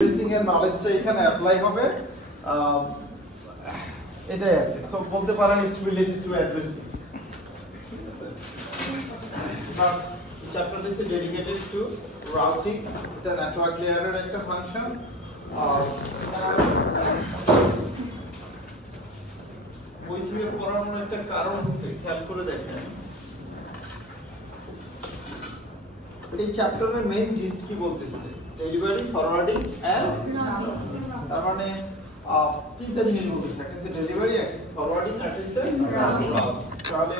Addressing এর নলেজটা এখানে apply হবে এটাই আর কি। সো বলতে পারেন ইটস রিলেটেড টু অ্যাড্রেসিং। চ্যাপ্টারটা ইজ ডেডিকেটেড টু রাউটিং। এটা নেটওয়ার্ক লেয়ারের একটা ফাংশন। বই থেকে পড়ানোর একটা কারণ হচ্ছে, খেয়াল করে দেখেন এই চ্যাপ্টারের মেইন জিস্ট কি বলতেছে, ডেলিভারি, ফরওয়ার্ডিং এন্ড তার মানে তিনটা জিনিস বলতে থাকে, যে ডেলিভারি, অ্যাক্সেস, ফরওয়ার্ডিং আর রাউটিং। তাহলে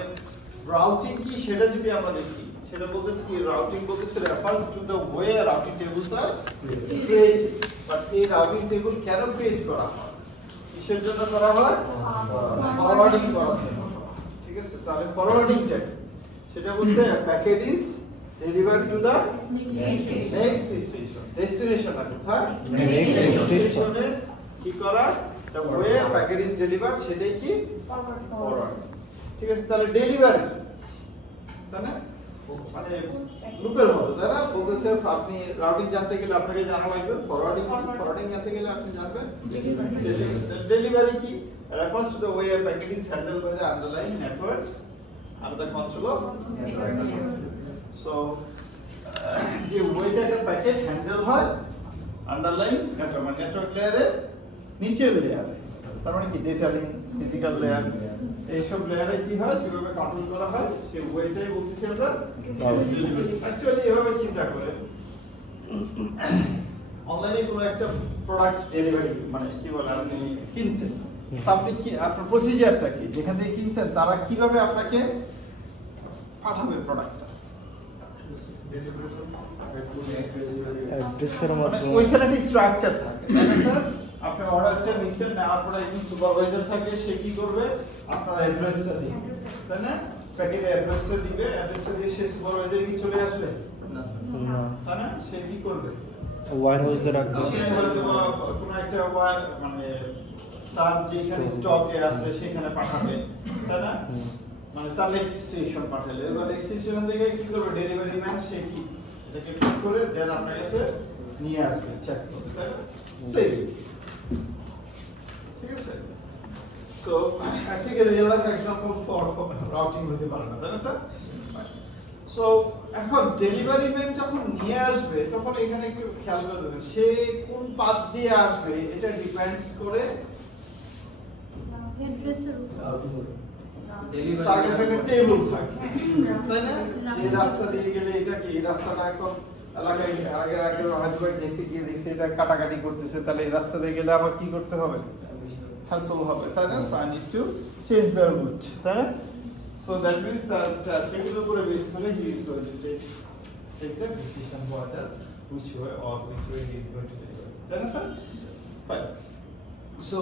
রাউটিং কি সেটা যদি আমরা দেখি, সেটা বলতেছে কি, রাউটিং বলতেছে refers to the way routing tables are created. But এই রাউটিং টেবল কেন ক্রিয়েট করা হয়, কিসের জন্য করা হয়? ফরওয়ার্ডিং করার জন্য। ঠিক আছে, তাহলে ফরওয়ার্ডিংটা সেটা বলছে packet is delivered to the next station. Destination না কোথায়? Next station এ কি করা? The way a packet is delivered সেটাই কি? Forward. ঠিক আছে, তাহলে ডেলিভারি তাই না, মানে লুপের মতো তাই না, বলতেছে আপনি রাউটিং জানতে গেলে আপনাকে জানা লাগবে ফরওয়ার্ডিং, ফরওয়ার্ডিং জানতে গেলে আপনি জানবেন ডেলিভারি কি, refers to the way a packet is handled by the underlying networks under the control of network. So যে ওয়েতে একটা প্যাকেট হ্যান্ডেল হয় আন্ডারলাইন নেটওয়ার্ক, মানে নেটওয়ার্ক লেয়ারের নিচের লেয়ারে, তার মানে কি ডেটা লিংক, ফিজিক্যাল লেয়ার, এইসব লেয়ারে কি হয়, কিভাবে কন্ট্রোল করা হয় সেই ওয়েটাই বলতেছি আমরা। অ্যাকচুয়ালি এভাবে চিন্তা করে অনলাইনে কোনো একটা প্রোডাক্ট ডেলিভারি, মানে কি বলে আপনি কিনছেন, আপনি কি আপনার প্রসিজারটা কি, যেখান থেকে কিনছেন তারা কিভাবে আপনাকে পাঠাবে প্রোডাক্টটা, অ্যাড্রেসের মাধ্যমে ওইখানে একটা স্ট্রাকচার থাকে স্যার। আপনি অর্ডারটা নিছেন, নেওয়ার পরে একজন সুপারভাইজার থাকে, সে কি করবে, আপনার অ্যাড্রেসটা দিবে তাই না, প্যাকেটের অ্যাড্রেসটা দিবে, অ্যাড্রেসটা দিয়ে সে সুপারভাইজার কি চলে আসবে না, তাই না, সে কি করবে, ওয়্যার হাউসে রাখবে, কোনো একটা মানে তার যেখানে স্টকে আছে সেখানে পাঠাবে তাই না, মানে তার নেক্সট স্টেশন পাঠালে, এবার নেক্সট স্টেশন থেকে কি করবে ডেলিভারি ম্যান, সে কি এটাকে পিক করে দেন আপনার কাছে নিয়ে আসবে, চেক করে তাই না, সেই ঠিক আছে। So I think A real life example for routing হতে পারে না তাই না স্যার। সো এখন ডেলিভারি ম্যান যখন নিয়ে আসবে তখন এখানে একটু খেয়াল করে দেবেন, সে কোন পাথ দিয়ে আসবে এটা ডিপেন্ডস করে অ্যাড্রেসের উপর, তার কাছে একটা টেবিল থাকে তাই না, এই রাস্তা দিয়ে গেলে এটা কি, এই রাস্তাটা এখন এলাকায় আগে হয়তো গেছে গিয়ে দেখছে এটা কাটাকাটি করতেছে, তাহলে এই রাস্তা দিয়ে গেলে আবার কি করতে হবে, হ্যাসল হবে তাই না, so I need to change the route তাই না। সো দ্যাট মিন্স দ্যাট টেবিলের উপরে বেস করে he is going to take the decision for that which way or which way he is going to deliver, তাই না sir. Fine. So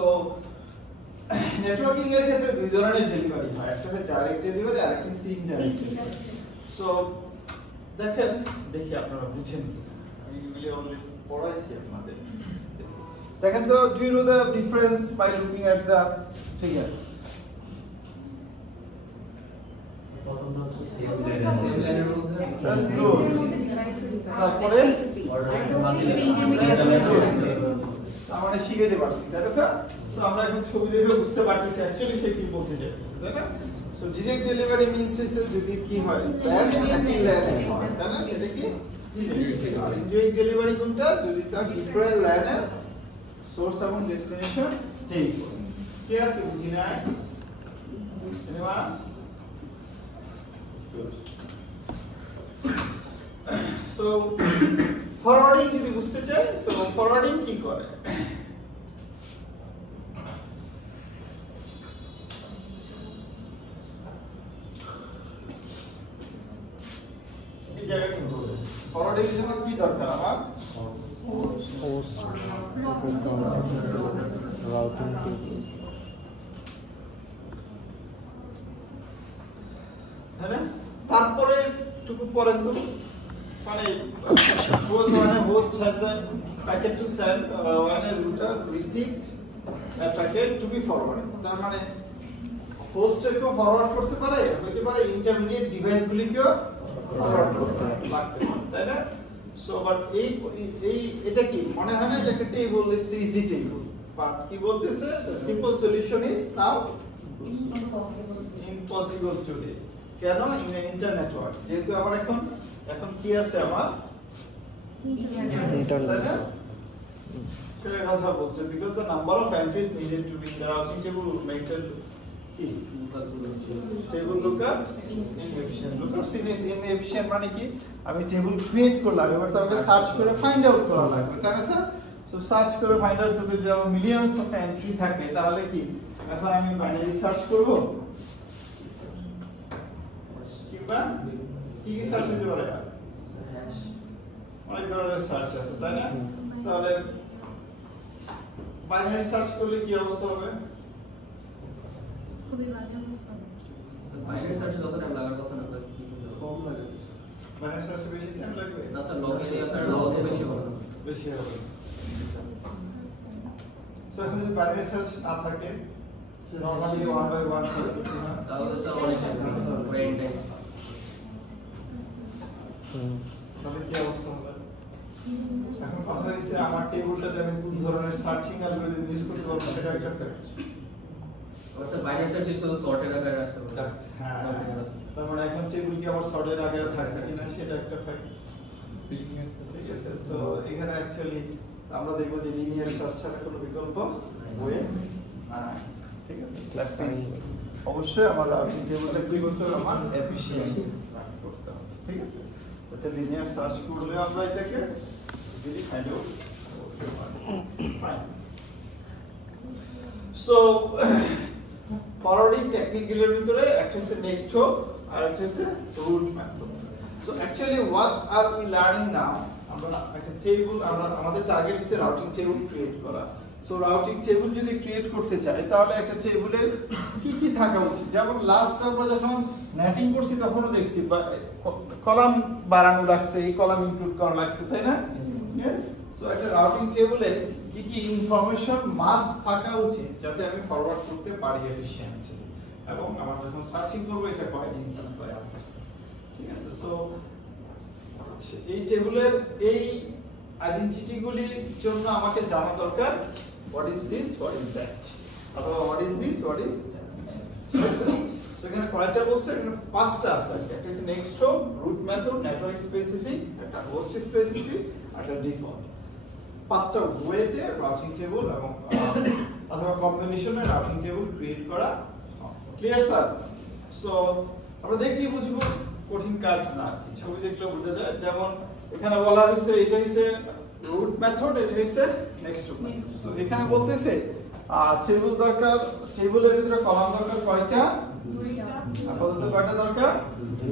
networking এর ক্ষেত্রে দুই ধরনের ডেলিভারি হয়, একটা হয় ডাইরেক্ট ডেলিভারি আর একটা হচ্ছে ইনডাইরেক্ট ডেলিভারি। সো দেখেন, দেখি আপনারা বুঝেন কি, আমি এগুলি অলরেডি পড়াইছি আপনাদের। দেখেন তো, do you know the difference by looking at the figure? প্রথমটা হচ্ছে সেম লাইনের মধ্যে, দ্যাটস গুড। তারপরে আমরা শিখাইতে পারছি তাই না স্যার। সো আমরা এখন ছবি দেখে বুঝতে পারতেছি অ্যাকচুয়ালি সে কি বলতে চাইছে তাই না। সো ডিরেক্ট ডেলিভারি মিন্স হইছে যদি কি হয়, ব্যাক একই লাইনে হয় তাই না, সেটা কি ডিরেক্ট ডেলিভারি কোনটা, যদি তার ডিফারেন্ট লাইনে সোর্স এবং ডেস্টিনেশন স্টে করে। কি আছে বুঝি না এনিওয়ান? সো ফরওয়ার্ডিং যদি বুঝতে চাই, সো ফরওয়ার্ডিং কি করে, এই জায়গাটা বলবো ফরওয়ার্ডিং এর জন্য কি দরকার আমার, হোস্ট রাউটিং টেবিল, তাই না। তারপরে টুকু পরে তো মানে host has a packet to send when a router received a packet to be forwarded, তার মানে হোস্টকেও ফরওয়ার্ড করতে পারে, হতে পারে ইন্টারমিডিয়েট ডিভাইসগুলিকেও ফরওয়ার্ড করতে লাগতে পারে তাই না। সো বাট এই এটা কি মনে হয় না যে একটা table is easy table, but কি বলতেছে the simple solution is now impossible today. কেন? in an internet world, যেহেতু আমার এখন কি আছে আমার Internet. সেটা কথা বলছে because the number of entries needed to be in the routing table would make the table lookups inefficient. Lookups inefficient মানে কি? আমি টেবিল ক্রিয়েট করলাম, এবার তো আমাকে সার্চ করে ফাইন্ড আউট করা লাগবে, তাই না স্যার? সো সার্চ করে ফাইন্ড আউট করতে যদি আমার মিলিয়নস অফ এন্ট্রি থাকে তাহলে কি এখন আমি বাইনারি সার্চ করব কিংবা কি সার্চ করতে পারে? অনেক ধরনের সার্চ আছে, তাই না? তাহলে বাইনারি সার্চ করলে কি অবস্থা হবে? খুবই ভালো অবস্থা। বাইনারি সার্চে যত টাইম লাগার কথা না কম লাগে। বাইনারি সার্চে বেশি টাইম লাগবে না স্যার, লগ ইন এর লগ বেশি হবে না। বেশি হবে। সো এখন যদি বাইনারি সার্চ না থাকে নরমালি 1 বাই 1 সার্চ করতে হয়, তাহলে স্যার অনেক টাইম লাগবে, ওয়েট টাইম। তাহলে কি অবস্থা হবে? এখন কথা হচ্ছে আমার টেবিলটাতে আমি কোন ধরনের সার্চিং অ্যালগরিদম ইউজ করতে পারবো সেটা একটা fact. Sir binary search use করে সর্টেড আকারে রাখতে হবে। হ্যাঁ, তার মানে এখন টেবিল কি আমার সর্টের আগে থাকবে কিনা সেটা একটা ফ্যাক্ট। ঠিক আছে, সো এখানে অ্যাকচুয়ালি আমরা দেখব যে লিনিয়ার সার্চ ছাড়া কোনো বিকল্প ওয়ে নাই। ঠিক আছে, দ্যাট মিন্স অবশ্যই আমার রাউটিং টেবিলটা কি করতে হবে? আমার এফিশিয়েন্ট করতে হবে। ঠিক আছে, তাতে লিনিয়ার সার্চ করলে আমরা এটাকে যদি ফাইন্ড আউট করতে পারি। ফাইন। সো ফরওয়ার্ডিং টেকনিকের ভিতরে একটা হচ্ছে নেক্সট হোপ আর একটা হচ্ছে route method. So actually what are we learning now, আমরা একটা টেবিল, আমরা আমাদের টার্গেট হচ্ছে রাউটিং টেবিল ক্রিয়েট করা। সো রাউটিং টেবিল যদি ক্রিয়েট করতে চাই তাহলে একটা টেবিলে কি কি থাকা উচিত? যেমন লাস্ট আমরা যখন নেটিং করছি তখনও দেখছি কলাম বাড়ানো লাগছে, এই কলাম ইনক্লুড করা লাগছে, তাই না? ইয়েস। সো একটা রাউটিং টেবিলে কি কি ইনফরমেশন মাস্ট থাকা উচিত যাতে আমি ফরওয়ার্ড করতে পারি এফিশিয়েন্টলি, এবং আমরা যখন সার্চিং করব এটা কয় ইনস্ট্যান্ট পাই। ঠিক আছে, সো এই টেবিলের এই আইডেন্টিটিগুলির জন্য আমাকে জানা দরকার what is this, what is that, অথবা what is this, what is that. ঠিক আছে, সো এখানে কয়টা বলছে? এখানে পাঁচটা আছে। একটা হচ্ছে next hop, route method, network specific, একটা হোস্ট স্পেসিফিক, একটা ডিফল্ট। পাঁচটা ওয়েতে রাউটিং টেবিল এবং অথবা কম্বিনেশনে রাউটিং টেবিল ক্রিয়েট করা। Clear sir? সো আমরা দেখলেই বুঝবো, কঠিন কাজ না, ছবি দেখলে বোঝা যায়। যেমন এখানে বলা হয়েছে এটা হচ্ছে রুট মেথড, এটা হচ্ছে নেক্সট হোপ মেথড। সো এখানে বলতেছে টেবিল দরকার, টেবিলের ভিতরে কলাম দরকার কয়টা? দুইটা। আপাতত কয়টা দরকার?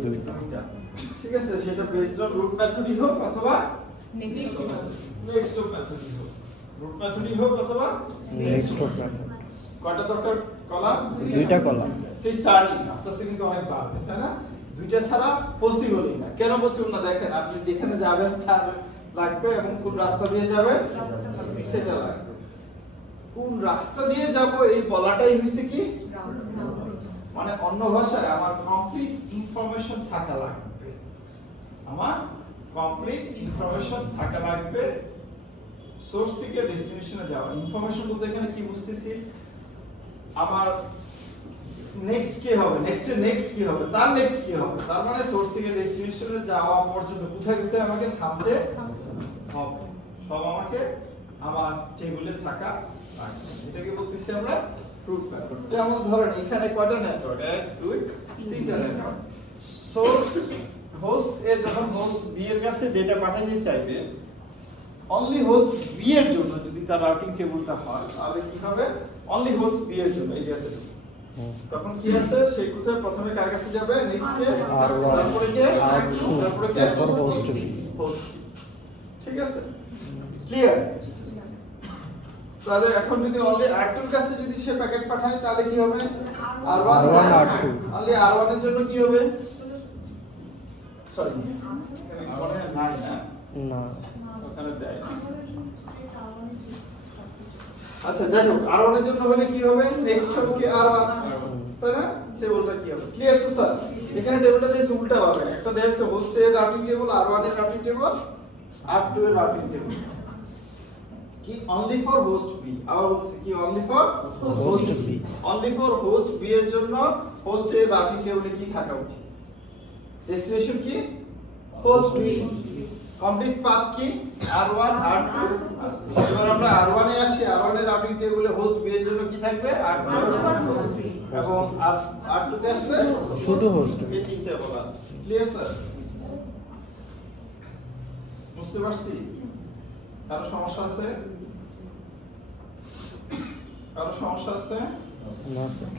দুইটা। ঠিক আছে, সেটা বেসড অন রুট মেথডই হোক অথবা নেক্সট হোপ। নেক্সট হোপ মেথডই হোক, রুট মেথডই হোক অথবা নেক্সট হোপ মেথড। কয়টা দরকার কলাম? দুইটা কলাম। ঠিক, স্টার্টিং আস্তে আস্তে কিন্তু অনেক বাড়বে, তাই না? দুইটা ছাড়া পসিবলই না। কেন পসিবল না? দেখেন আপনি যেখানে যাবেন তার লাগবে এবং কোন রাস্তা দিয়ে যাবেন সেটা লাগবে। কোন রাস্তা দিয়ে যাব এই বলাটাই হইছে কি, মানে অন্য ভাষায় আমার কমপ্লিট ইনফরমেশন থাকা লাগবে, আমার কমপ্লিট ইনফরমেশন থাকা লাগবে সোর্স থেকে ডেস্টিনেশনে যাওয়া। ইনফরমেশন বলতে এখানে কি বুঝতেছি? আমার নেক্সট কি হবে, নেক্সটের নেক্সট কি হবে, তার নেক্সট কি হবে, তার মানে সোর্স থেকে ডেস্টিনেশনে যাওয়া পর্যন্ত কোথায় কোথায় আমাকে থামতে হবে সব আমাকে আমার টেবিলে থাকা লাগবে। এটাকে বলতেছি আমরা রুট মেথড। যেমন ধরেন এখানে কয়টা নেটওয়ার্ক? 1 2 3টা নেটওয়ার্ক। সোর্স হোস্ট এ যখন হোস্ট বি এর কাছে ডেটা পাঠাতে চাইবে, অনলি হোস্ট বি এর জন্য যদি তার রাউটিং টেবিলটা হয় তাহলে কি হবে? অনলি হোস্ট বি এর জন্য এই জায়গাতে তখন কি আছে? সেই কোথায় প্রথমে কার কাছে যাবে? নেক্সট কে, তারপরে কে, তারপরে কে, তারপর হোস্ট বি। ঠিক আছে, ক্লিয়ার? তাহলে এখন যদি অনলি R2 এর কাছে যদি সে প্যাকেট পাঠায় তাহলে কি হবে? R1 R2। অনলি R1 এর জন্য কি হবে? সরি, এখানে নাই না, না, ওখানে দেয় না। আচ্ছা যাই হোক, R1 এর জন্য হলে কি হবে? নেক্সট হবে কি R1, তাই না? টেবিলটা কি হবে? ক্লিয়ার তো স্যার? এখানে টেবিলটা যে উল্টা হবে, একটা দেখছে হোস্টের রাউটিং টেবিল, R1 এর রাউটিং টেবিল, R2 এর রাউটিং টেবিল কি অনলি ফর হোস্ট বি, আবার বলছি কি only for host B. Only for host B এর জন্য হোস্টের রাউটিং টেবিলে কি থাকা উচিত? ডেস্টিনেশন কি হোস্ট বি, কমপ্লিট পাথ কি R1 R2। এবার আমরা R1 এ আসি, R1 এর রাউটিং টেবিলে হোস্ট বি এর জন্য কি থাকবে R2 এবং R2 তে আসলে শুধু হোস্ট বি। এই তিনটা বলা আছে। Clear sir? বুঝতে পারছি? কারো সমস্যা আছে? কারো সমস্যা আছে? না স্যার।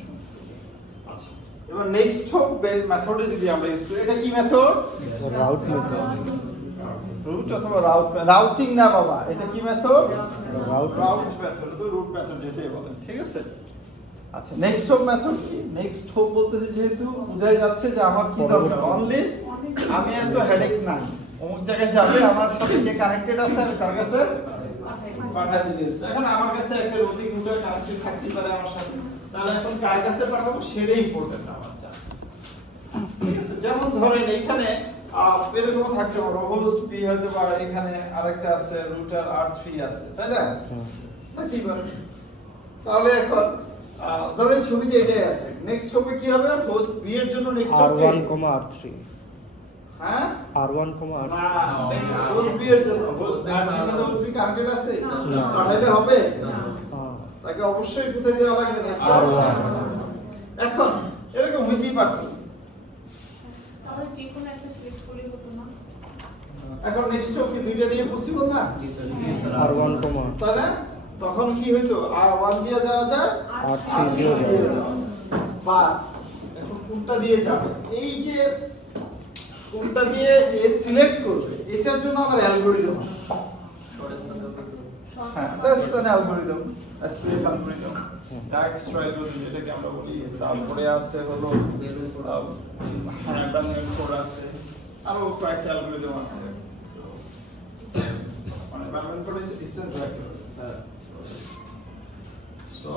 আচ্ছা, এবার নেক্সট হোপ মেথডে যদি আমরা ইউজ করি, এটা কি মেথড? Route method. রুট অথবা রাউট, রাউটিং না বাবা, এটা কি মেথড? রাউট রাউট মেথড, তো রুট মেথড যেটাই বলেন, ঠিক আছে? আচ্ছা, নেক্সট হোপ মেথড কি? নেক্সট হোপ বলতেছে যেহেতু বোঝাই যাচ্ছে যে আমার কি দরকার, অনলি আমি এত হেডেক নাই, অমুক জায়গায় যাবে, আমার সাথে কে কানেক্টেড আছে আমি কার কাছে পাঠিয়ে দিয়েছি। এখন আমার কাছে একটা অধিক রুটার কানেক্টেড থাকতে পারে আমার সাথে, তাহলে এখন কার কাছে পাঠাবো সেটাই ইম্পর্টেন্ট আমার জানা, ঠিক আছে? যেমন ধরেন এখানে এরকম থাকতে পারে হোস্ট বি হয়তো বা এখানে আরেকটা আছে রুটার R3 আছে, তাই না? থাকতেই পারে। তাহলে এখন ধরেন ছবিতে এটাই আছে, নেক্সট হবে কি হবে? হোস্ট বি এর জন্য নেক্সট হবে R1, R3। হ্যাঁ R1, R3। না, হোস্ট বি এর জন্য হোস্ট R3 এর সাথে হোস্ট বি কানেক্টেড আছে, না। পাঠাইলে হবে? হ্যাঁ। তাকে অবশ্যই কোথায় দেওয়া লাগবে? Next R1। এখন এরকম হইতেই পারত, তাহলে যে কোনো একটা সিলেক্ট করলে হতো না? এখন নেক্সট কি দুইটা দিয়ে পসিবল না? জি স্যার। R1, তাহলে তখন কি হইতো? R1 দিয়ে যাওয়া যায়, R3 দিয়ে যাওয়া যায়। বা এখন কোনটা দিয়ে যাবে? এই যে কোনটা দিয়ে এ সিলেক্ট করবে, এটার জন্য আমার অ্যালগরিদম আছে। হ্যাঁ, that's an algorithm, SPF algorithm, direct algorithm যেটাকে আমরা বলি। তারপরে আছে হলো ব্যালেন্স কোড আছে, আরো কয়েকটা অ্যালগরিদম আছে। মানে balance code is distance vector, so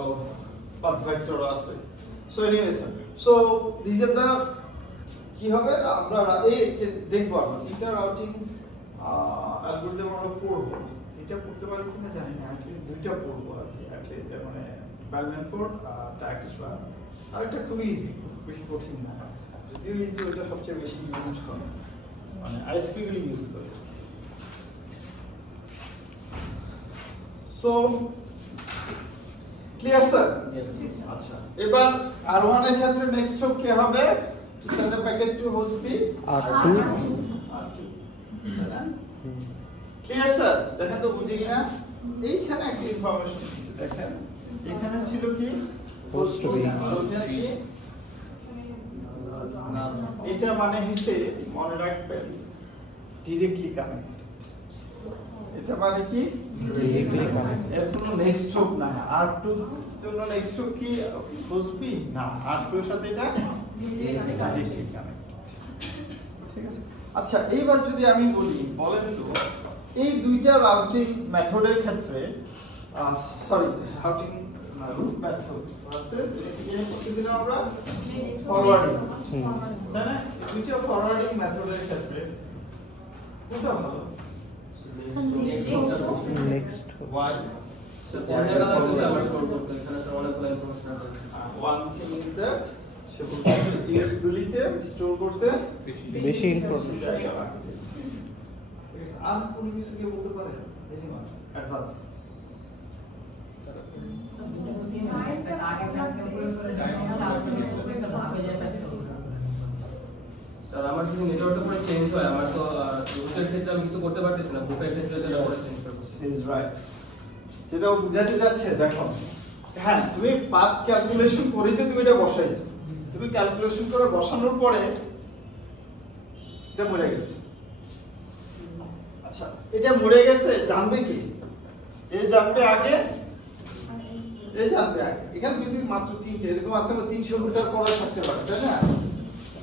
path vector আছে। So anyway sir, so this are the কি হবে আমরা এই দেখবো, আমরা তিনটা রাউটিং অ্যালগরিদম আমরা পড়বো। এটা পড়তে পারি কিনা জানি না, অ্যাটলিস্ট দুইটা পড়বো আর কি, অ্যাটলিস্ট মানে ব্যালেন্সফোর্ড ট্যাক্সট্রা। আর এটা খুবই ইজি, বেশি কঠিন না, যদিও ইজি ওটা সবচেয়ে বেশি ইউজ করে, মানে আইএসপি গুলি ইউজ করে। So clear sir? আচ্ছা, এবার R1 এর ক্ষেত্রে নেক্সট হোপ কি হবে? To send a packet to host B R2। Clear sir? দেখেন তো বুঝি কিনা? এইখানে একটা ইনফরমেশন আছে, দেখেন এখানে ছিল কি হোস্ট বি। এটা মানে হচ্ছে মনে রাখবেন ডিরেক্টলি কানেক্ট, এটা মানে কি ডিরেক্টলি কানেক্ট। এর কোনো নেক্সট হোপ না। R2 জন্য নেক্সট হোপ কি হোস্ট বি না, R2 এর সাথে এটা ডিরেক্টলি কানেক্ট, ঠিক আছে? আচ্ছা, এইবার যদি আমি বলি, বলেন তো এই দুইটা রাউটিং মেথডের ক্ষেত্রে সরি রাউটিং না রুট মেথড ভার্সেস এটা কি করতেছিলাম আমরা ফরওয়ার্ডিং, তাই না? দুইটা ফরওয়ার্ডিং মেথডের ক্ষেত্রে কোনটা ভালো? Next Why? স্যার কোন জায়গা লাগবে আমার স্টোর করতে, এখানে স্যার অনেকগুলো ইনফরমেশন আছে। One thing is that সে বলতেছে ইগুলিতে স্টোর করতে বেশি ইনফরমেশন। জায়গা লাগবে। ঠিক আছে, আর কোন কিছু কি বলতে পারে? এনিওয়ান অ্যাডভান্স স্যার আমার যদি নেটওয়ার্কের উপরে চেঞ্জ হয়, আমার তো গ্রুপের ক্ষেত্রে আমি কিছু করতে পারতেছি না, গ্রুপের ক্ষেত্রে যেটা করে চেঞ্জ করব। ইজ রাইট, যেটা বুঝাতে যাচ্ছে দেখো, হ্যাঁ তুমি পাথ ক্যালকুলেশন করিতে তুমি এটা বসাইছো, তুমি ক্যালকুলেশন করে বসানোর পরে এটা মরে গেছে। আচ্ছা, এটা মরে গেছে জানবে কি? এই জানবে আগে, এই জানবে আগে। এখানে যদি মাত্র তিনটে এরকম আছে, 300 মিটার পরে থাকতে পারে, তাই না?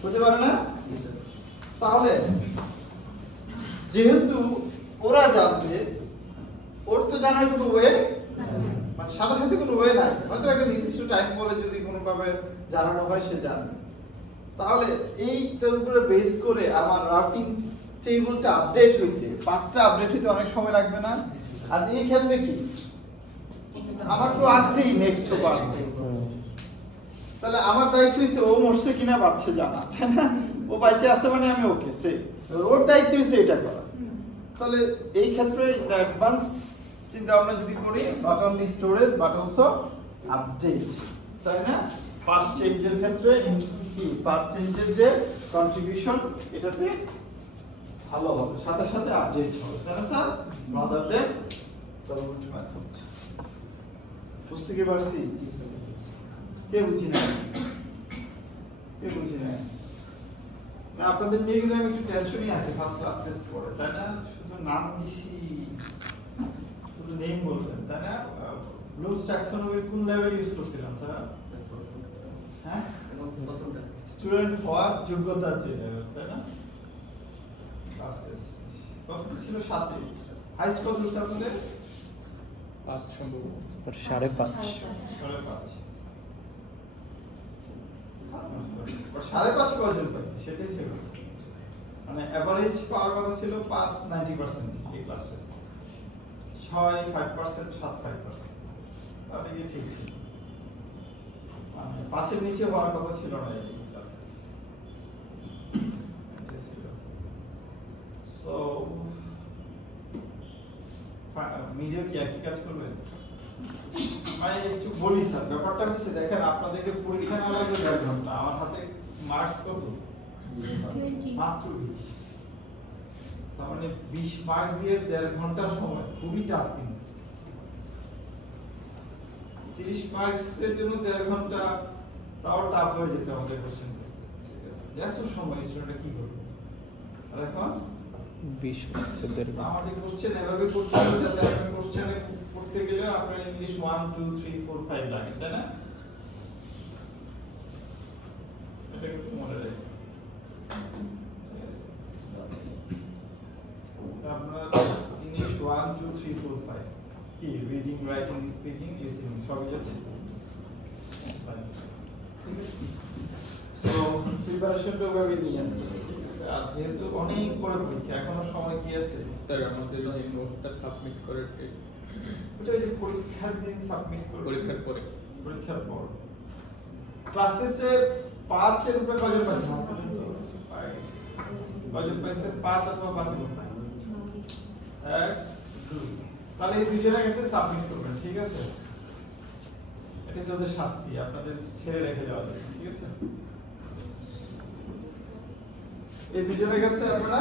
হতে পারে না? তাহলে যেহেতু ওরা জানবে, ওর তো জানার কোনো ওয়ে মানে সাথে সাথে কোনো ওয়ে নাই, হয়তো একটা নির্দিষ্ট টাইম পরে যদি কোনোভাবে জানানো হয় সে জানবে। তাহলে এইটার উপরে বেস করে আমার রাউটিং টেবিলটা আপডেট হইতে, পাঠটা আপডেট হইতে অনেক সময় লাগবে না? আর এই ক্ষেত্রে কি আমার তো আছেই নেক্সট পার্ট, তাহলে আমার দায়িত্ব হচ্ছে ও মরছে কিনা বাচ্চা জানা, তাই না? ও বাইচে আছে মানে আমি ওকে সে, ওর দায়িত্ব হচ্ছে এটা করা। তাহলে এই ক্ষেত্রে অ্যাডভান্স চিন্তা ভাবনা যদি করি, not only storage but also update, তাই না? পাথ চেঞ্জের ক্ষেত্রে কি পাথ চেঞ্জের যে কন্ট্রিবিউশন এটাতে ভালো হবে, সাথে সাথে আপডেট হবে, তাই না sir? Rather than the route method. বুঝতে কি পারছি? কে বুঝি না? কে বুঝি না? না আপনাদের নিয়ে কিন্তু আমি একটু টেনশনই আছে ফার্স্ট ক্লাস টেস্ট পড়ে, তাই না? শুধু নাম দিছি, শুধু নেম বলবেন, তাই না? ব্লুজ ট্যাক্সোনমি কোন লেভেল ইউজ করছিলাম স্যার? হ্যাঁ, স্টুডেন্ট হওয়ার যোগ্যতার যে লেভেল, তাই না? ক্লাস টেস্ট কত ছিল? 7 এ হাইস্ট কত ছিল আপনাদের? 5 সম্ভব স্যার 5.5 5.5 কজন পাইছে সেটাই ছিল, মানে এভারেজ পাওয়ার কথা ছিল 90% এই ক্লাস টেস্ট, 5% 5%, তাহলে কি ঠিক ছিল? মানে 5 এর নিচে হওয়ার কথা ছিল না এই ক্লাস টেস্ট। সো মিডিয়া কি একই কাজ করবে? মানে একটু বলি স্যার, ব্যাপারটা হচ্ছে দেখেন আপনাদেরকে পরীক্ষা নেওয়া লাগবে 1.5 ঘন্টা, আমার হাতে মার্কস কত? মাত্র 20, তার মানে 20 মার্কস দিয়ে 1.5 ঘন্টা সময়, খুবই টাফ। কিন্তু 30 মার্কসের জন্য 1.5 ঘন্টা তাও টাফ হয়ে যেতে আমাদের কোশ্চেন করতে, ঠিক আছে? এত সময় স্টুডেন্টরা কি করবে? আর এখন 20 মার্কসের দেড় আমাদের কোশ্চেন এভাবে করতে হবে যাতে আপনি কোশ্চেনে করতে গেলে আপনার ইংলিশ 1 2 3 4 5 লাগে, তাই না? এটা একটু মনে রাখবেন, ঠিক আছে? আপনার ইংলিশ 1 2 3 4 5 কি রিডিং রাইটিং স্পিকিং লিসেনিং সবই আছে। সো প্রিপারেশনটা ওভাবে নিয়ে আছে, ঠিক আছে? আর যেহেতু অনেক বড় পরীক্ষা, এখনো সময় কি আছে স্যার? আমাদের এই নোটটা সাবমিট করে ওটা ওই যে পরীক্ষার দিন সাবমিট করব, পরীক্ষার পরে, পরীক্ষার পর। ক্লাস টেস্টে 5 এর উপরে কজন পাইছে? কজন পাইছে? 5 অথবা 5 এর উপরে 1 2, তাহলে এই দুইজনের কাছে সাবমিট করবেন, ঠিক আছে? এটা হচ্ছে ওদের শাস্তি, আপনাদের ছেড়ে রেখে যাওয়া যাবে, ঠিক আছে? এই দুইজনের কাছে আপনারা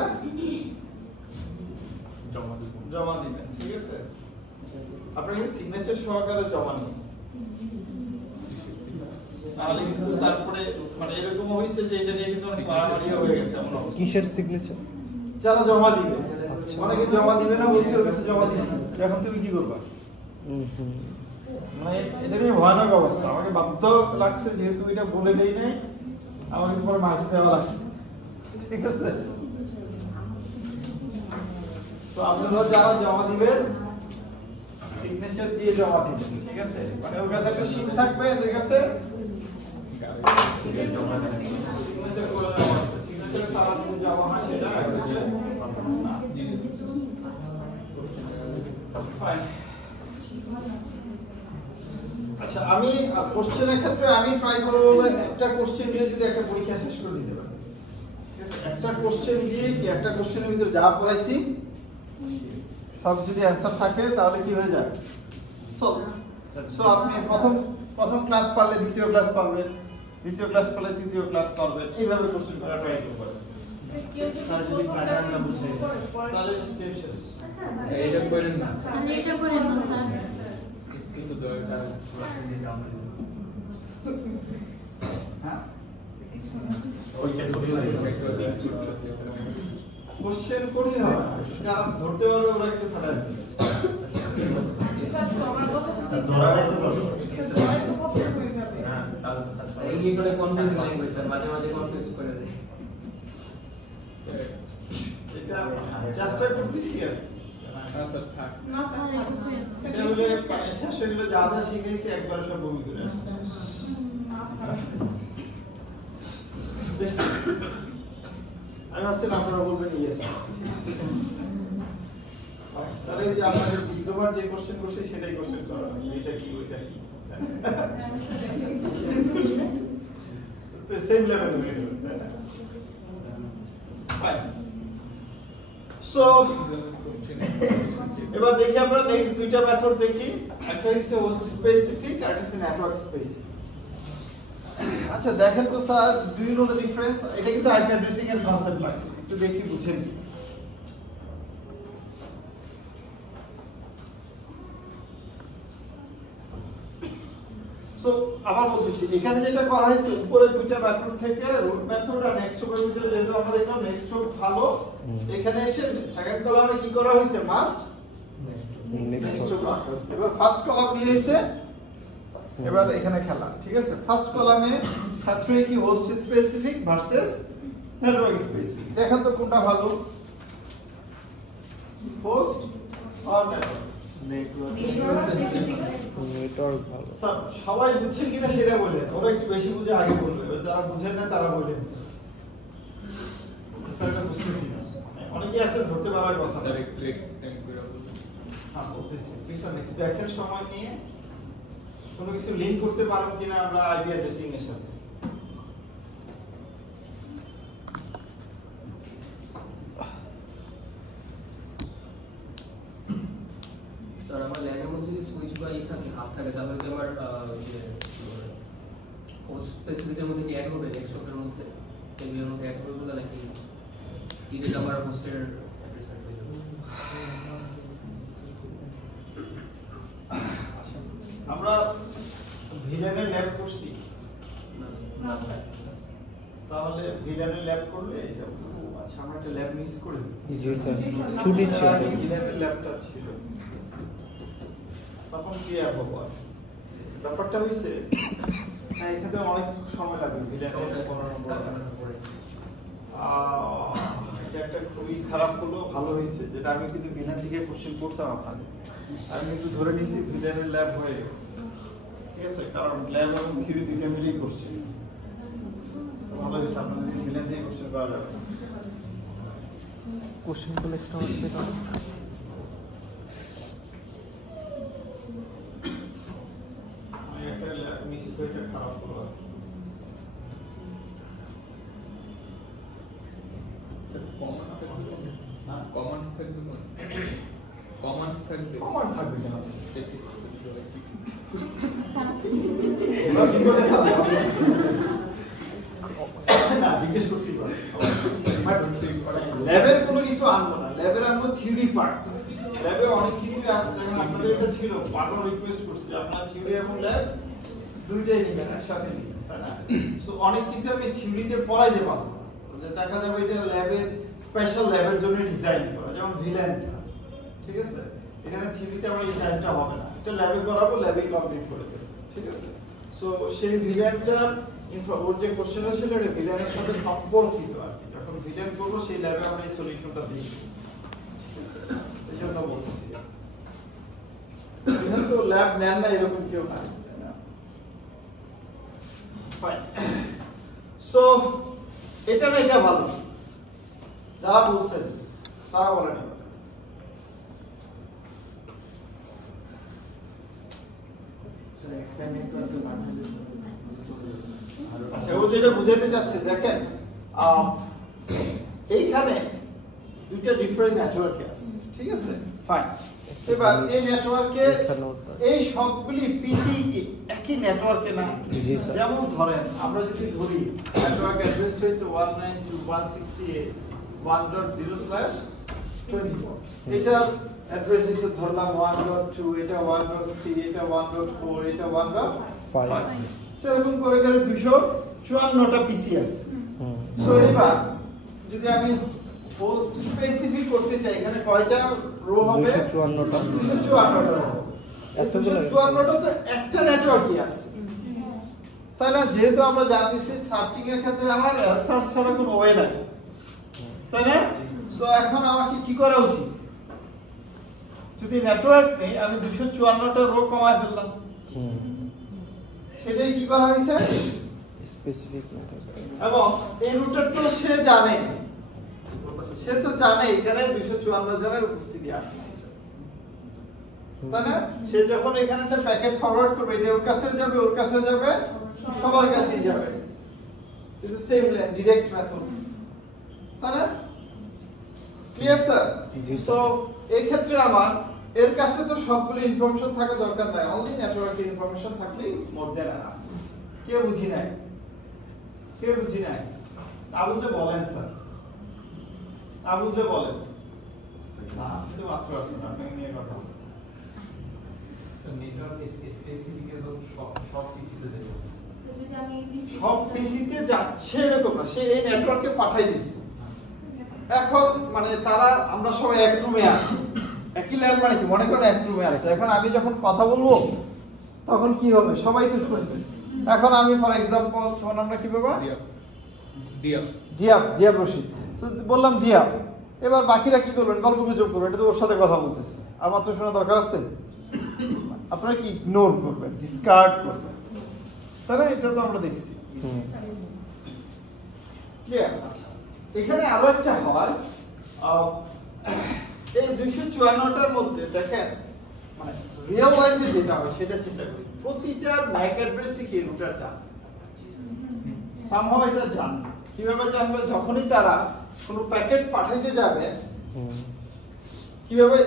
জমা দিবেন, ঠিক আছে? আপনারা কিন্তু সিগনেচার সহকারে জমা নিন, তাহলে কিন্তু তারপরে মানে এরকম হইছে যে এটা নিয়ে কিন্তু অনেক মারামারি হয়ে গেছে। আমরা কিসের সিগনেচার? যারা জমা দিবে, আচ্ছা। অনেকে জমা দিবে না, বলছে ওর কাছে জমা দিছি, এখন তুমি কি করবা? মানে এটা নিয়ে ভয়ানক অবস্থা। আমাকে বাধ্য লাগছে, যেহেতু এটা বলে দেই নাই, আমাকে তোমার মার্কস দেওয়া লাগছে, ঠিক আছে? তো আপনারা যারা জমা দিবেন সিগনেচার দিয়ে জমা দিবেন, ঠিক আছে? মানে ওর কাছে একটা শীট থাকবে, এদের কাছে সিগনেচার করে জমা দিবেন। সিগনেচার সারা দিন জমা হয় সেটা ফাইন। আচ্ছা, আমি কোশ্চেনের ক্ষেত্রে আমি ট্রাই করব একটা কোশ্চেন দিয়ে যদি একটা পরীক্ষা শেষ করে দিতে পারি, ঠিক আছে? একটা কোশ্চেন দিয়ে কি একটা কোশ্চেনের ভিতরে যা পড়াইছি সব যদি অ্যানসার থাকে তাহলে কি হয়ে যায়? সো আপনি প্রথম ক্লাস পারলে দ্বিতীয় ক্লাস পারবেন, দ্বিতীয় ক্লাস পারলে তৃতীয় ক্লাস পারবেন, এইভাবে কোশ্চেন করা ট্রাই করতে পারেন। স্যার যদি প্যাটার্নটা বুঝে তাহলে স্টেপ শেষ। এটা করেন না স্যার এটা করেন না স্যার। কিন্তু দরকার হ্যাঁ, কোশ্চেন করি না, যারা ধরতে পারবে ওরা কিন্তু ফাটায় দেবে। স্যার আমার কথা তো কপি হয়ে যাবে। ইংলিশ অনেক কনফিউজ ল্যাঙ্গুয়েজ স্যার, মাঝে মাঝে কনফিউজ করে দেয়। এটা চেষ্টা করতেছি আর হ্যাঁ স্যার থাক না স্যার এটা হলে মানে শেষ হয়ে গেলে যা যা শিখেছি একবার সব বমি করে আসবে। না স্যার আমি ভাবছিলাম আপনারা বলবেন ইয়েস। তাহলে এই যে আপনাদের দ্বিতীয়বার যে কোশ্চেন করছে সেটাই কোশ্চেন করা, এটা কি ওইটা কি সেম লেভেল হয়ে গেল, তাই না? ফাইন। সো এবার দেখি আমরা নেক্সট দুইটা মেথড দেখি, একটা হচ্ছে হোস্ট স্পেসিফিক আর একটা হচ্ছে নেটওয়ার্ক স্পেসিফিক। আচ্ছা দেখেন তো sir, do you know the difference? এটা কিন্তু আইপি অ্যাড্রেসিং এর কনসেপ্ট লাগে, একটু দেখি বুঝেন। সো আবার বলতেছি, এখানে যেটা করা হয়েছে উপরে দুইটা মেথড থেকে রুট মেথড আর নেক্সট হোপের ভিতরে যেহেতু আমরা দেখলাম নেক্সট হোপ ভালো, এখানে এসে সেকেন্ড কলামে কি করা হয়েছে? মাস্ট নেক্সট হোপ রাখা হয়েছে। এবার ফার্স্ট কলাম নিয়ে এসে এবার এখানে খেলা, ঠিক আছে? ফার্স্ট কলামে ক্ষেত্রে কি host specific versus network specific, দেখেন তো কোনটা ভালো, হোস্ট আর নেটওয়ার্ক? নেটওয়ার্ক ভালো। স্যার সবাই বুঝছেন কিনা সেটা বলে, ওরা একটু বেশি বুঝে আগে বলবে, যারা বুঝেন না তারা বলেন স্যার এটা বুঝতেছি না, অনেকে আছে ধরতে পারার কথা। স্যার একটু এক্সপ্লেইন করে বলুন। হ্যাঁ বলতেছি, পিছনে একটু দেখেন সময় নিয়ে কোনো কিছু লিংক করতে পারেন কিনা আমরা আইপি অ্যাড্রেসিং এর সাথে। স্যার আমার ল্যানের মধ্যে যদি সুইচ বা ই থাকে, হাফ থাকে, তাহলে কি আমার যে হোস্ট স্পেসিফিকের মধ্যে কি অ্যাড হবে নেক্সট হোপের মধ্যে, টেবিলের মধ্যে অ্যাড হবে বলে, নাকি ডিরেক্ট আমার হোস্টের অ্যাড্রেস হয়ে যাবে? আমরা ভিলেনের ল্যাব করছি, তাহলে ভিলেনের ল্যাব করলে এটা আচ্ছা আমরা একটা ল্যাব মিস করে দিয়েছি। জি স্যার, ছুটি ছিল। ভিলেনের ল্যাবটা ছিল, তখন কি আর হবো? ব্যাপারটা হইছে হ্যাঁ, এখানে অনেক সময় লাগবে ভিলেনের 15 নম্বর। এটা একটা খুবই খারাপ হলো, ভালো হয়েছে যেটা আমি কিন্তু ভিলেন থেকে কোশ্চেন করতাম আপনাদের, আমি কিন্তু ধরে নিয়েছি ভিলেনের ল্যাব হয়ে গেছে, ঠিক আছে? কারণ ল্যাব এবং থিওরি দুইটা মিলেই কোশ্চেন, ভালো হয়েছে আপনাদের ভিলেন থেকে কোশ্চেন করা যাবে। কোশ্চেন গুলো এক্সট্রা হতে পারে। একটা ল্যাব মিক্স তো এটা খারাপ হলো আর কি। কমান্ড থাকবে, হ্যাঁ? কমান্ড থাকবে, কমান্ড থাকবে, কমান্ড থাকবে কেন? টেক্সট এবার কি করে খাবে? না জিজ্ঞেস করতেই পারে। ল্যাবের কোনো কিছু আনবো না, ল্যাবের আনবো থিওরি পার্ট। ল্যাবে অনেক কিছু আছে, যেমন আপনাদের এটা ছিল, পার্টও রিকোয়েস্ট করছে যে আপনারা থিওরি এবং ল্যাব দুইটাই নেবেন, একসাথে নেবেন, তাই না? সো অনেক কিছু আমি থিওরিতে পড়াইতে পারবো না, যে দেখা যাবে এটা ল্যাবের স্পেশাল ল্যাবের জন্য ডিজাইন করা, যেমন ভিলেনটা, ঠিক আছে? এখানে থিওরিতে আমার এই টাইমটা হবে না, এটা ল্যাবে করাবো, ল্যাবেই কমপ্লিট করে দেবো, ঠিক আছে? সো সেই ভিলেনটার ওর যে কোশ্চেন ছিল এটা ভিলেনের সাথে সম্পর্কিত আর কি, যখন ভিলেন করবো সেই ল্যাবে আমরা এই সলিউশনটা দিই, ঠিক আছে? এই জন্য বলতেছি এখানে তো ল্যাব নেন না এরকম কেউ নাই, তাই না? ফাইন। সো এটা না এটা ভালো, যারা বলছেন তারা বলেন। আচ্ছা ও যেটা বুঝাতে যাচ্ছে দেখেন, এইখানে দুইটা ডিফারেন্ট নেটওয়ার্ক আছে, ঠিক আছে? ফাইন। এবার এই নেটওয়ার্কে এই সবগুলি পিসি কি একই নেটওয়ার্কে না? জি স্যার। যেমন ধরেন আমরা যদি ধরি নেটওয়ার্ক অ্যাড্রেস হইছে 192.168.1.0/24, এটা অ্যাড্রেস হিসেবে ধরলাম 1.2, এটা 1.3, এটা 1.4, এটা 1.5, সেরকম করে গেলে 254টা পিসি আছে। সো এবার যদি আমি হোস্ট স্পেসিফিক করতে চাই, এখানে কয়টা রো হবে? 254টা। 254টা রো। এতগুলো 254টা তো একটা নেটওয়ার্কই আছে, তাই না? যেহেতু আমরা জানতেছি সার্চিং এর ক্ষেত্রে আমার সার্চ ছাড়া কোনো ওয়ে নাই, তাই না? সো এখন আমাকে কি করা উচিত? যদি নেটওয়ার্ক নেই, আমি 254টা রো কমায় ফেললাম, সেটাই কি করা হয়েছে? Specific method. এবং এই রুটার তো সে জানে হচ্ছে, সে তো জানে এখানে 254 জনের উপস্থিতি আছে, তাই না? সে যখন এখানে একটা প্যাকেট ফরওয়ার্ড করবে, এটা ওর কাছে যাবে, ওর কাছে যাবে, সবার কাছেই যাবে, কিন্তু সেম ডিরেক্ট মেথড, তাই না? Clear sir? তো এই ক্ষেত্রে আমার এর কাছে তো সবগুলো ইনফরমেশন থাকা দরকার নাই, অনলি নেটওয়ার্ক ইনফরমেশন থাকলেই মোর দেন এনাফ। কে বুঝি নাই? কে বুঝি নাই? না বুঝলে বলেন স্যার, না বুঝলে বলেন। না কিন্তু মাত্র আছে না, আপনাকে নিয়ে কথা বলবো। নেটওয়ার্ক স্পেসিফিক সব পিসিতে যাচ্ছে, সব পিসিতে যাচ্ছে এরকম না, সে এই নেটওয়ার্কে পাঠাই দিচ্ছে। এখন মানে তারা, আমরা সবাই এক রুমে আছি, একই ল্যাব, মানে কি মনে করেন এক রুমে আছে। এখন আমি যখন কথা বলবো তখন কি হবে, সবাই তো শুনবে। এখন আমি ফর এক্সাম্পল, তোমার নামটা কি বাবা? দিয়াব রশিদ। তো বললাম দিয়াব, এবার বাকিরা কি করবেন? গল্প গুজব করবেন, এটা তো ওর সাথে কথা বলতেছে, আমার তো শোনা দরকার আছে। আপনারা কি ইগনোর করবেন, ডিসকার্ড করবেন, তাই না? এটা তো আমরা দেখছি। ক্লিয়ার? আচ্ছা, এখানে আরো একটা হয়, এই 254টার মধ্যে দেখেন, মানে রিয়েল লাইফে যেটা হয় সেটা চিন্তা করি, প্রতিটা ম্যাক অ্যাড্রেসে কি রুটার জানে, সামহাও এটা জানবে। কিভাবে জানবে? যখনই তারা কোনো প্যাকেট পাঠাইতে যাবে, কিভাবে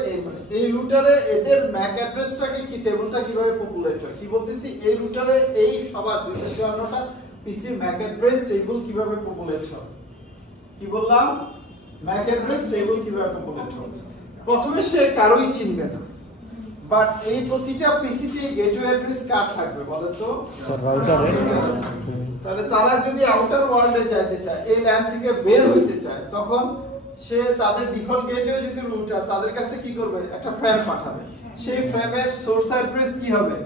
এই রুটারে এদের ম্যাক অ্যাড্রেসটাকে কি, টেবিলটা কিভাবে পপুলেট হয়, কি বলতেছি, এই রুটারে এই সবার 254টা পিসির ম্যাক অ্যাড্রেস টেবিল কিভাবে পপুলেট হয়, কি বললাম, ম্যাক অ্যাড্রেস টেবিল কিভাবে পপুলেট হয়। প্রথমে সে কারোই চিনবে না, বাট এই প্রতিটা পিসিতে গেটওয়ে অ্যাড্রেস কার থাকবে বলেন তো? স্যার রাউটারে। তাহলে তারা যদি আউটার ওয়ার্ল্ডে যেতে চায়, এই ল্যান থেকে বের হইতে চায়, তখন সে তাদের ডিফল্ট গেটওয়ে যদি রুটার, তাদের কাছে কি করবে, একটা ফ্রেম পাঠাবে। সেই ফ্রেমের সোর্স অ্যাড্রেস কি হবে?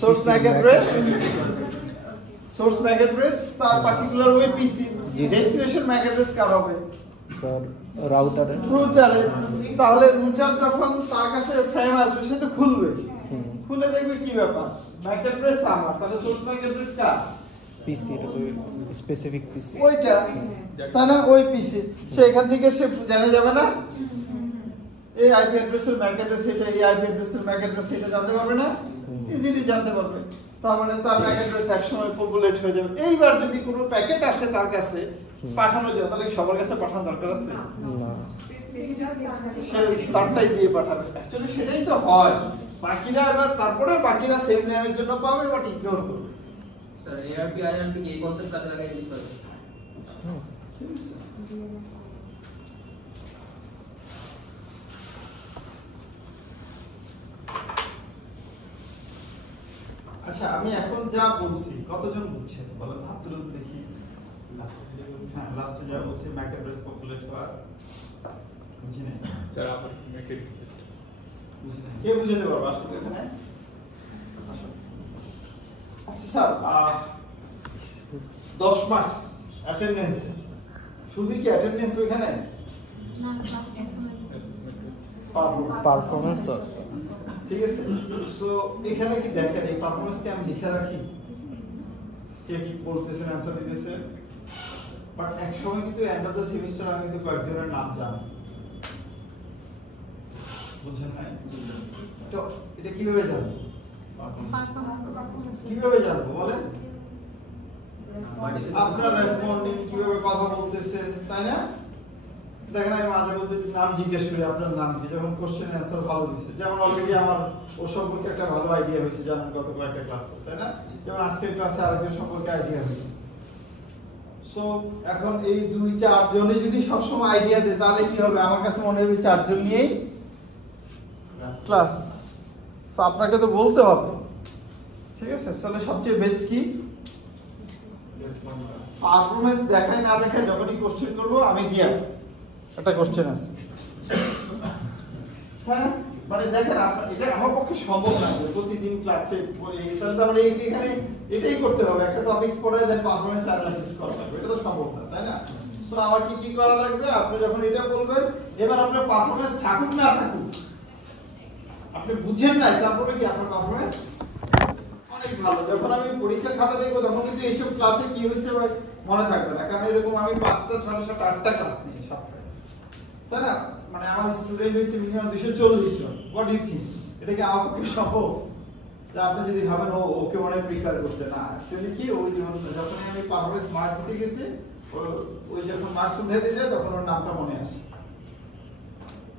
Source MAC address, source MAC address তার পার্টিকুলার ওই পিসি, ডেস্টিনেশন ম্যাক অ্যাড্রেস কার হবে? স্যার রাউটারে। রুটারে। তাহলে রুটার যখন তার কাছে ফ্রেম আসবে, সে তো খুলবে, খুলে দেখবে কি ব্যাপার, ম্যাক অ্যাড্রেস আমার, তাহলে সোর্স ম্যাক অ্যাড্রেস কার? পিসি, এটা তো স্পেসিফিক পিসি, ওইটা, তাই না? ওই পিসি, সে এখান থেকে সে জানা যাবে না এই আইপি অ্যাড্রেসের ম্যাক অ্যাড্রেস এটা, এই আইপি অ্যাড্রেসের ম্যাক অ্যাড্রেস এটা জানতে পারবে না, ইজিলি জানতে পারবে। তার মানে তার ম্যাক অ্যাড্রেস একসময় পপুলেট হয়ে যাবে। এইবার যদি কোনো প্যাকেট আসে তার কাছে পাঠানো যায়, তাহলে সবার কাছে পাঠানোর দরকার আছে না, সে তারটাই দিয়ে পাঠাবে। অ্যাকচুয়ালি সেটাই তো হয়। বাকিরা এবার তারপরে বাকিরা সেম ল্যানের জন্য পাবে, বাট ইগনোর করবে। স্যার এআরপি আরএলপি এই কনসেপ্ট কাজে লাগাই দিতে হবে। আচ্ছা, আমি এখন যা বলছি কতজন বুঝছেন বলো তো, হাত তুলে তো দেখি। হ্যাঁ, লাস্টে যা বলছি ম্যাক অ্যাড্রেস পপুলেট হওয়া, বুঝি নাই স্যার আবার মেক ইট বুঝি নাই, কে বুঝাতে পারবে আসলে এখানে? আচ্ছা স্যার, 10 মার্কস অ্যাটেন্ডেন্স, শুধু কি অ্যাটেন্ডেন্স ওখানে? পারফরম্যান্স আছে, ঠিক আছে। সো এখানে কি দেখেন, এই পারফরম্যান্সকে আমি লিখে রাখি, কে কি বলতেছেন, অ্যানসার দিতেছে। বাট এক সময় কিন্তু এন্ড অফ দ্য সেমিস্টার আমি কিন্তু কয়েকজনের নাম জানি, বুঝছেন না? তো এটা কিভাবে জানবো, কিভাবে জানবো বলেন? আপনার রেসপন্ডিং, কিভাবে কথা বলতেছেন, তাই না? দেখেন আমি মাঝে মধ্যে নাম জিজ্ঞেস করি, আপনার নাম কি, যখন কোশ্চেন অ্যান্সার ভালো দিচ্ছে, যেমন অলরেডি আমার ওর সম্পর্কে একটা ভালো আইডিয়া হয়েছে, জানেন গত কয়েকটা ক্লাসে, তাই না? যেমন আজকের ক্লাসে আরেকজন সম্পর্কে আইডিয়া হয়েছে। সো এখন এই 2-4 জনে যদি সবসময় আইডিয়া দেয়, তাহলে কি হবে, আমার কাছে মনে হবে 4 জন নিয়েই ক্লাস। তো আপনাকে তো বলতে হবে, ঠিক আছে? তাহলে সবচেয়ে বেস্ট কি, পারফরম্যান্স দেখায় না দেখায় যখনই কোশ্চেন করব আমি দিয়া একটা কোশ্চেন আছে, হ্যাঁ, মানে দেখেন আপনার এটা আমার পক্ষে সম্ভব না যে প্রতিদিন ক্লাসে পড়ে, তাহলে আমরা এখানে এটাই করতে হবে, একটা টপিকস পড়ে দেন পারফরম্যান্স অ্যানালাইসিস করা লাগবে, এটা তো সম্ভব না, তাই না? সো আমাকে কি করা লাগবে, আপনি যখন এটা বলবেন, এবার আপনার পারফরম্যান্স থাকুক না থাকুক, আপনি বুঝেন না, তারপরে কি আপনার পারফরম্যান্স অনেক ভালো। যখন আমি পরীক্ষার খাতা দেখবো, তখন কিন্তু এইসব ক্লাসে কি হয়েছে বা মনে থাকবে না, কারণ এরকম আমি 5টা 6টা 7টা 8টা ক্লাস নিই সপ্তাহে, তাই না? মানে আমার স্টুডেন্ট হয়েছে মিনিমাম 240 জন। হোয়াট ডু ইউ থিংক, এটা কি আমার পক্ষে সম্ভব? যে আপনি যদি ভাবেন ওকে অনেক প্রিফার করছে, না অ্যাকচুয়ালি কি ওই যখন আমি পারফরমেন্স মার্ক দিতে গেছি, ওই যখন মার্কস উঠে দিয়ে যায় তখন ওর নামটা মনে আসে।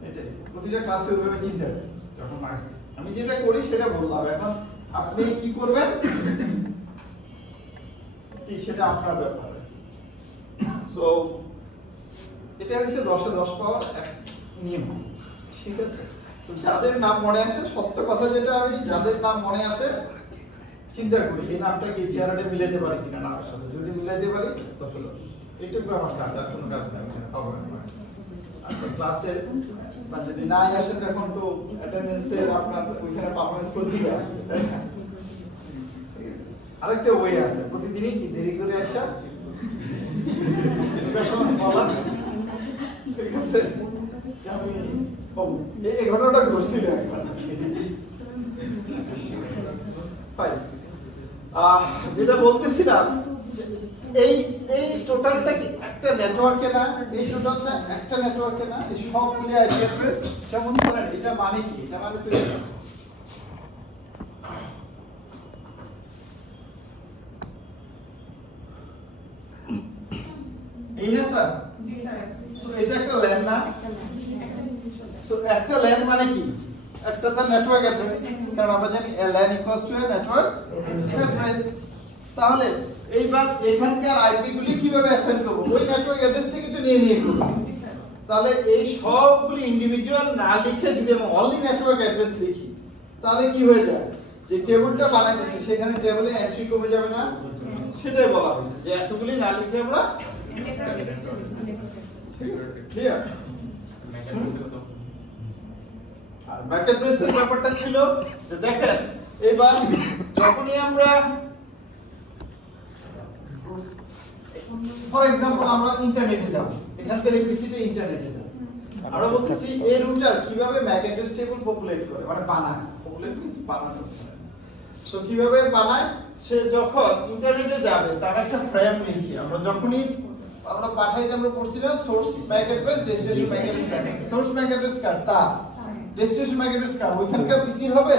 এটাই প্রতিটা ক্লাসে ওইভাবে চিন্তা করি যখন মার্কস। আমি যেটা করি সেটা বললাম, এখন আপনি কি করবেন কি সেটা আপনার ব্যাপার। সো এটা হচ্ছে 10-এ 10 পাওয়ার এক নিয়ম, ঠিক আছে? তো যাদের নাম মনে আসে, সত্য কথা যেটা, আমি যাদের নাম মনে আসে চিন্তা করি এই নামটা কি চেহারাটা মিলাতে পারি কিনা নামের সাথে, যদি মিলাতে পারি 10-এ 10। এইটুকু আমার কাজ, আর কোনো কাজ থাকবে না। আপনার ক্লাসে বা যদি না আসে তখন তো অ্যাটেন্ডেন্সের আপনার ওইখানে পারফরম্যান্স প্রতিদিন আসবে, তাই না? আরেকটা ওয়ে আছে, প্রতিদিনই কি দেরি করে আসা, বলা, ঠিক আছে? আমি এই ঘটনাটা ঘটছিল একবার। যেটা বলতেছিলাম, এই এই টোটালটা কি একটা নেটওয়ার্কে না, এই টোটালটা একটা নেটওয়ার্কে না, এই সবগুলো আইপি অ্যাড্রেস। যেমন ধরেন এটা মানে কি, এটা মানে তো এই না স্যার? জি স্যার। সো এটা একটা ল্যান না? সো একটা ল্যান মানে কি, একটা তো নেটওয়ার্ক অ্যাড্রেস, কারণ আমরা জানি LAN equals to network address. তাহলে এইবার এখানকার আইপি গুলি কিভাবে অ্যাসাইন করব? ওই নেটওয়ার্ক অ্যাড্রেস থেকে তো নিয়ে করব। তাহলে এই সবগুলি ইন্ডিভিজুয়াল না লিখে যদি আমি অনলি নেটওয়ার্ক অ্যাড্রেস লিখি, তাহলে কি হয়ে যায়, যে টেবিলটা বানাইতেছি সেখানে টেবিলে এন্ট্রি কমে যাবে না? সেটাই বলা হয়েছে যে এতগুলি না লিখে আমরা ক্লিয়ার। আর ব্যাক অ্যাড্রেসের ব্যাপারটা ছিল যে দেখেন, এবার যখনই আমরা ফর এক্সাম্পল আমরা ইন্টারনেটে যাব, এখানকার এপিসিতে ইন্টারনেটে যাব, আমরা বলতেছি এই রুটার কিভাবে ম্যাক অ্যাড্রেস টেবিল পপুলেট করে, মানে বানায়। পপুলেট মিন্স বানানো। সো কিভাবে বানায়, সে যখন ইন্টারনেটে যাবে তার একটা ফ্রেম লিখি আমরা, যখনই আমরা পাঠাইতে আমরা পড়ছিলাম source MAC address, destination MAC address কার, সোর্স ম্যাক অ্যাড্রেস কার, তা ডেস্টিনেশন ম্যাক অ্যাড্রেস কার, ওইখানকার পিসির হবে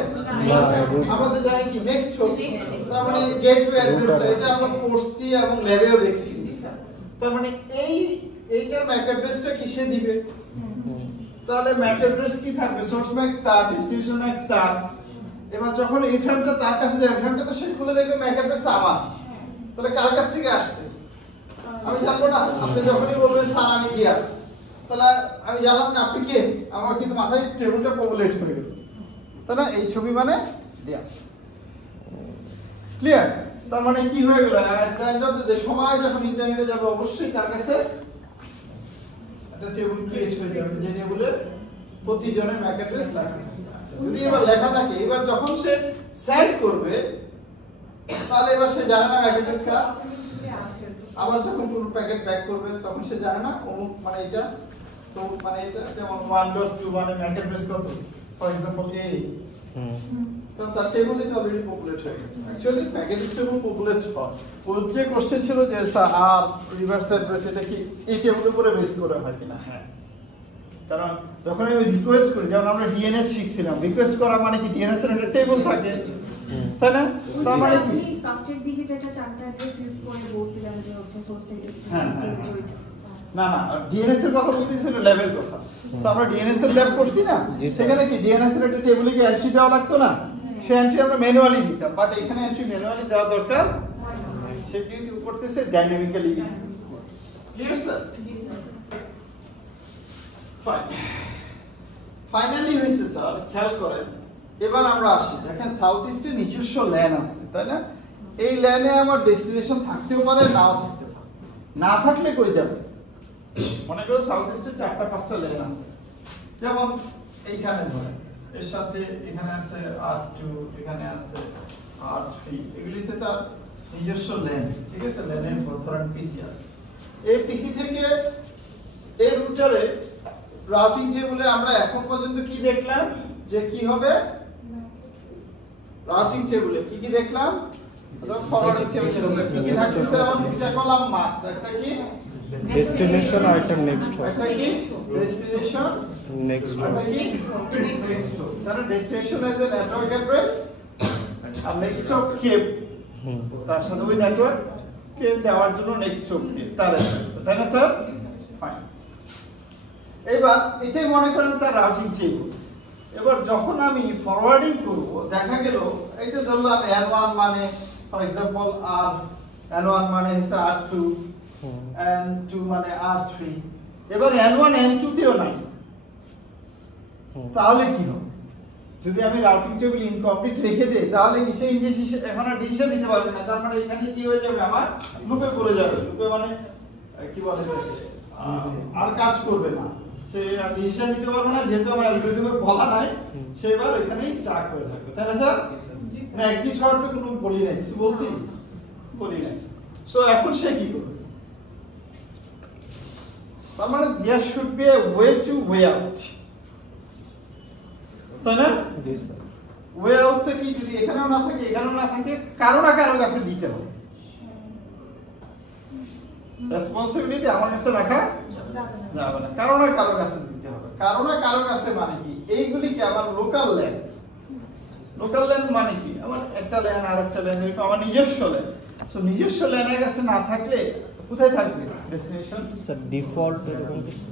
আমাদের জানি কি নেক্সট হচ্ছে, তার মানে গেটওয়ে অ্যাড্রেসটা এটা আমরা পড়ছি এবং ল্যাবেও দেখছি। তার মানে এইটার ম্যাক অ্যাড্রেসটা কিসে দিবে, তাহলে ম্যাক অ্যাড্রেস কি থাকবে, সোর্স ম্যাক তার, ডেস্টিনেশন ম্যাক তার। এবার যখন এই ফ্রেমটা তার কাছে যায়, ফ্রেমটা তো সে খুলে দেখবে ম্যাক অ্যাড্রেস আমার, তাহলে কার কাছ থেকে আসছে আমি জানবো না। আপনি যখনই বলবেন স্যার আমি দিয়া, তাহলে আমি জানলাম না আপনি কে, আমার কিন্তু মাথায় টেবিলটা পপুলেট হয়ে গেল, তাই না? এই ছবি মানে দিয়া, ক্লিয়ার? তার মানে কি হয়ে গেল, সবাই যখন ইন্টারনেটে যাবে অবশ্যই তার কাছে একটা টেবিল ক্রিয়েট হয়ে যাবে, যে টেবিলে প্রতিজনের ম্যাক অ্যাড্রেস লেখা থাকে। যদি এবার লেখা থাকে, এবার যখন সে সেন্ড করবে তাহলে এবার সে জানে না ম্যাক অ্যাড্রেস কার, আবার যখন কোন প্যাকেট ব্যাক করবে তখন সে জানে না অমুক মানে এটা, তো মানে এটা যেমন 1.2 মানে ম্যাক অ্যাড্রেস কত, ফর एग्जांपल a, তো তার টেবিলে তো অলরেডি পপুলেট হয়ে গেছে। Actually Mac address table populate হয়, ওর যে কোশ্চেন ছিল যে আর রিভার্স অ্যাড্রেস এটা কি এই টেবিলের উপরে বেস করে হয় কিনা, হ্যাঁ। কারণ যখন আমি রিকোয়েস্ট করি, যেমন আমরা ডিএনএস শিখছিলাম, রিকোয়েস্ট করা মানে কি ডিএনএস এর একটা টেবিল থাকে, তাই না? তার মানে কি ফার্স্টের দিকে যেটা চারটা অ্যাড্রেস ইউজ করে বলছিলাম যে হচ্ছে সোর্স থেকে না না, ডিএনএস এর কথা বলতেছি না, লেভেল কথা। তো আমরা ডিএনএস এর ল্যাব করছি না, সেখানে কি ডিএনএস এর একটা টেবিলে কি এন্ট্রি দেওয়া লাগতো না, সেই এন্ট্রি আমরা ম্যানুয়ালি দিতাম, বাট এখানে এন্ট্রি ম্যানুয়ালি দেওয়া দরকার, সেটা কি করতেছে dynamically. Clear sir? Fine, finally হইছে স্যার, খেয়াল করেন। এবার আমরা আসি, দেখেন সাউথ ইস্টের নিজস্ব ল্যান আছে, তাই না? এই ল্যানে আমার ডেস্টিনেশন থাকতেও পারে, নাও থাকতে পারে। না থাকলে কই যাবে, মনে করো সাউথ ইস্টের 4টা-5টা ল্যান আছে, যেমন এইখানে ধরেন এর সাথে এখানে আছে R2, এখানে আছে R3, এগুলি সে তার নিজস্ব ল্যান, ঠিক আছে? ল্যানের ধরেন পিসি আছে, এই পিসি থেকে এই রুটারে রাউটিং টেবিলে আমরা এখন পর্যন্ত কি দেখলাম, যে কি হবে রাউটিং টেবিলে কি কি দেখলাম, ফরওয়ার্ডিং টেবিল কি থাকতেছে আমার নিচে কলাম মাস্ট একটা কি ডেস্টিনেশন আর একটা নেক্সট একটা কি ডেস্টিনেশন নেক্সট একটা কি নেক্সট তাহলে destination as a network address আর নেক্সট অফ কেপ তার সাথে ওই নেটওয়ার্ক কে যাওয়ার জন্য নেক্সট অফ কেপ তার অ্যাড্রেস তাই না স্যার ফাইন এবার এটাই মনে করেন তার রাউটিং টেবিল এবার যখন আমি ফরওয়ার্ডিং করব দেখা গেল এটা ধরলাম n1 মানে ফর एग्जांपल r n1 মানে হচ্ছে r2 n2 মানে r3 এবার n1 n2 তেও নাই তাহলে কি হবে যদি আমি রাউটিং টেবিল ইনকমপ্লিট রেখে দেই তাহলে কি সেই ডিসিশন এখন আর ডিসিশন নিতে পারবে না তার মানে এখানে কি হয়ে যাবে আমার লুপে পড়ে যাবে লুপে মানে কি বলে আর কাজ করবে না সে আর ডিসিশন নিতে পারবে না যেহেতু আমার অ্যালগরিদমে বলা নাই সে এবার এখানেই স্টাক হয়ে থাকবে তাই না স্যার না এক্সিট হওয়ার তো কোনো বলি নাই কিছু বলছি বলি নাই সো এখন সে কি করবে তার মানে there should be a way to way out তাই না জি স্যার ওয়ে আউট কি যদি এখানেও না থাকে এখানেও না থাকে কারো না কারো কাছে দিতে হবে রেসপন্সিবিলিটি আমার কাছে রাখা যাবে না কারো না কারো কাছে দিতে হবে কারো না কারো কাছে মানে কি এইগুলি কি আমার লোকাল ল্যান্ড মানে কি আমার একটা ল্যান্ড আর একটা ল্যান্ড এরকম আমার নিজস্ব ল্যান্ড সো নিজস্ব ল্যান্ডের কাছে না থাকলে কোথায় থাকবে ডেস্টিনেশন স্যার ডিফল্ট এরকম কিছু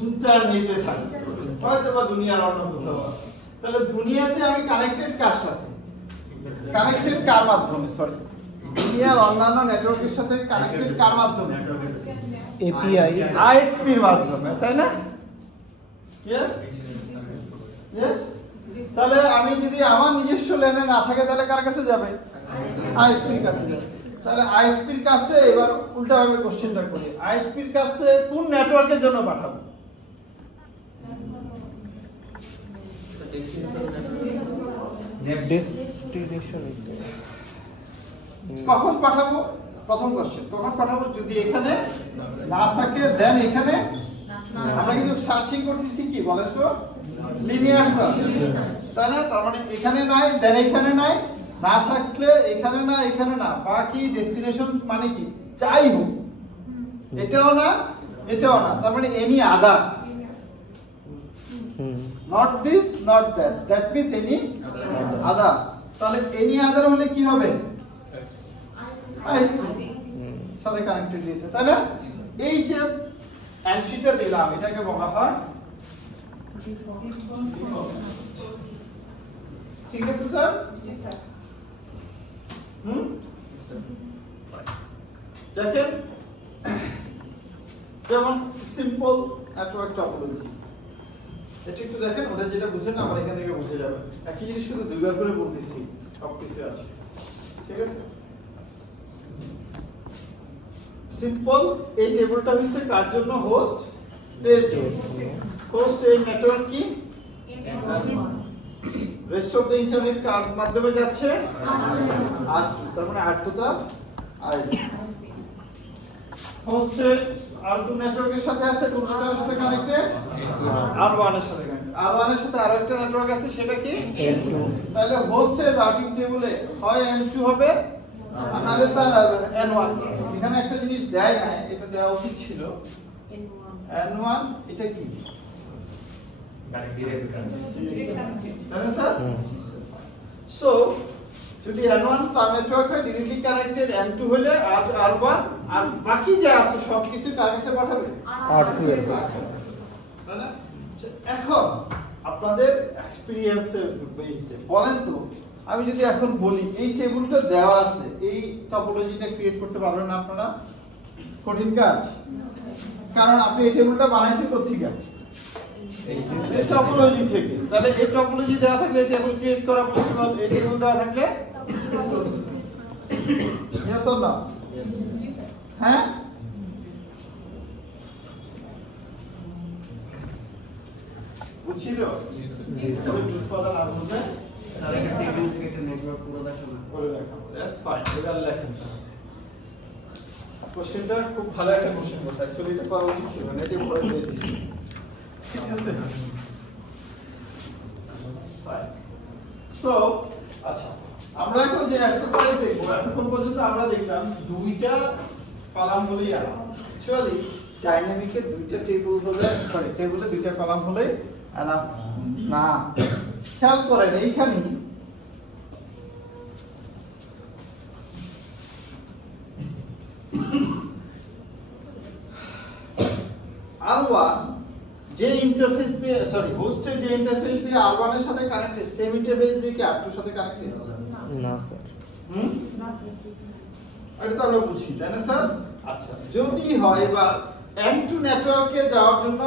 ইন্টারনেটে থাকবে হয়তো বা দুনিয়ার অন্য কোথাও আছে তাহলে দুনিয়াতে আমি কানেক্টেড কার সাথে কানেক্টেড কার মাধ্যমে সরি দুনিয়ার অন্যান্য নেটওয়ার্কের সাথে কানেক্টেড কার মাধ্যমে এপিআই আইএসপি এর মাধ্যমে তাই না यस यस তাহলে আমি যদি আমার নিজস্ব ল্যানে না থাকে তাহলে কার কাছে যাবে আইএসপি এর কাছে যাবে তাহলে আইএসপি এর কাছে এবার উল্টা ভাবে কোশ্চেনটা করি আইএসপি এর কাছে কোন নেটওয়ার্কের জন্য পাঠাবো ডেস্টিনেশন কখন পাঠাবো প্রথম কোশ্চেন কখন পাঠাবো যদি এখানে না থাকে দেন এখানে আমরা কিন্তু সার্চিং করতেছি কি বলেন তো লিনিয়ার সার্চ তাই না তার মানে এখানে নাই দেন এখানে নাই না থাকলে এখানে না এখানে না বাকি ডেস্টিনেশন মানে কি চাই হোক এটাও না তার মানে any other not this not that means any other তাহলে any other হলে কি হবে আইএসপি সাথে কানেক্টেড দিতে তাই না এই যে এন্ট্রিটা দিলাম এটাকে বলা হয় ঠিক আছে স্যার জি স্যার দেখেন যেমন সিম্পল নেটওয়ার্ক টপোলজি এটা একটু দেখেন ওটা যেটা বুঝেন আমার এখান থেকে বুঝে যাবে একই জিনিস কিন্তু দুইবার করে বলতেছি সবকিছু আছে ঠিক আছে সিম্পল এই টেবিলটা হচ্ছে কার জন্য হোস্ট এর জন্য হোস্ট এই নেটওয়ার্ক কি রেস্ট অফ দ্য ইন্টারনেট কার মাধ্যমে যাচ্ছে আর তার মানে আর টু দা আইএসপি হোস্টের R2 নেটওয়ার্কের সাথে আছে কোন নেটওয়ার্কের সাথে কানেক্টেড R1 এর সাথে কানেক্টেড R1 এর সাথে আরেকটা নেটওয়ার্ক আছে সেটা কি N2 তাহলে হোস্টের রাউটিং টেবিলে হয় N2 হবে আর নালে তার N1 এখানে একটা জিনিস দেয় না এটা দেওয়া উচিত ছিল N1 এটা কি তাহলে স্যার সো যদি N1 তার নেটওয়ার্ক হয় ডিরেক্টলি কানেক্টেড N2 হলে R1 আর বাকি যা আছে সব কিছু কার কাছে পাঠাবে R2 এর কাছে তাহলে এখন আপনাদের এক্সপেরিয়েন্সের বেসডে বলেন তো আমি যদি এখন বলি এই টেবিলটা দেওয়া আছে এই টপোলজিটা ক্রিয়েট করতে পারবেন না আপনারা কঠিন কাজ কারণ আপনি এই টেবিলটা বানাইছেন কোথা থেকে এই টপোলজি থেকে তাহলে এই টপোলজি দেওয়া থাকলে এই টেবিল ক্রিয়েট করা পসিবল এই টেবিল দেওয়া থাকলে यस और नो हैं বুঝিলো জি স্যার দুষ্পাদা না বুঝলে তাহলে টেবিল থেকে নেটওয়ার্ক পুরো দেখাবো করে দেখাবো দ্যাটস ফাইন এটা লেখেন কোশ্চেনটা খুব ভালো একটা কোশ্চেন বলছে অ্যাকচুয়ালি এটা করা উচিত ছিল না এটা পড়ে দিয়ে দিচ্ছি ঠিক আছে ফাইন সো আচ্ছা আমরা এখন যে এক্সারসাইজ দেখবো, এতক্ষণ পর্যন্ত আমরা দেখলাম দুইটা কলাম হলেই এনাফ। অ্যাকচুয়ালি ডাইনামিকে দুইটা টেবিল হলে, সরি টেবিলে দুইটা কলাম হলেই এনাফ না। খেয়াল করেন এইখানে R1 যে ইন্টারফেস দিয়ে, সরি হোস্টে যে ইন্টারফেস দিয়ে R1 এর সাথে কানেক্টেড, সেম ইন্টারফেস দিয়ে কি R2 এর সাথে কানেক্টেড? না স্যার। এটা তো আমরা বুঝি, তাই না স্যার? আচ্ছা, যদি হয় বা এন্ড টু নেটওয়ার্কে যাওয়ার জন্য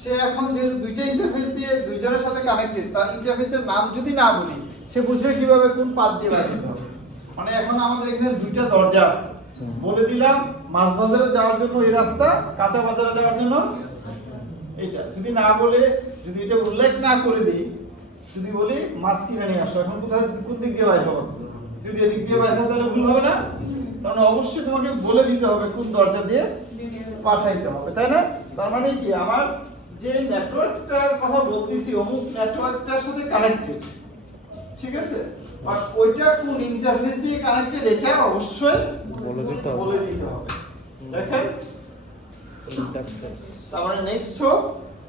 সে এখন যে দুইটা ইন্টারফেস দিয়ে দুইজনের সাথে কানেক্টেড, তার ইন্টারফেসের নাম যদি না বলি, সে বুঝবে কিভাবে কোন পাথ দিয়ে বাইরে যেতে হবে। মানে এখন আমাদের এখানে দুইটা দরজা আছে, বলে দিলাম মাছ বাজারে যাওয়ার জন্য এই রাস্তা, কাঁচা বাজারে যাওয়ার জন্য এটা। যদি না বলে, যদি এটা উল্লেখ না করে দিই, যদি বলি মাছ কিনে নিয়ে আসো, এখন কোথায় কোন দিক দিয়ে বাইরে হবে? যদি এদিক দিয়ে বাইরে হয় তাহলে ভুল হবে না? কারণ অবশ্যই তোমাকে বলে দিতে হবে কোন দরজা দিয়ে পাঠাইতে হবে, তাই না? তার মানে কি, আমার যে নেটওয়ার্কটার কথা বলতেছি অমুক নেটওয়ার্কটার সাথে কানেক্টেড, ঠিক আছে, বাট ওইটা কোন ইন্টারফেস দিয়ে কানেক্টেড এটা অবশ্যই বলে দিতে হবে। বলে দিতে হবে। দেখেন ইন্টারফেস। তার মানে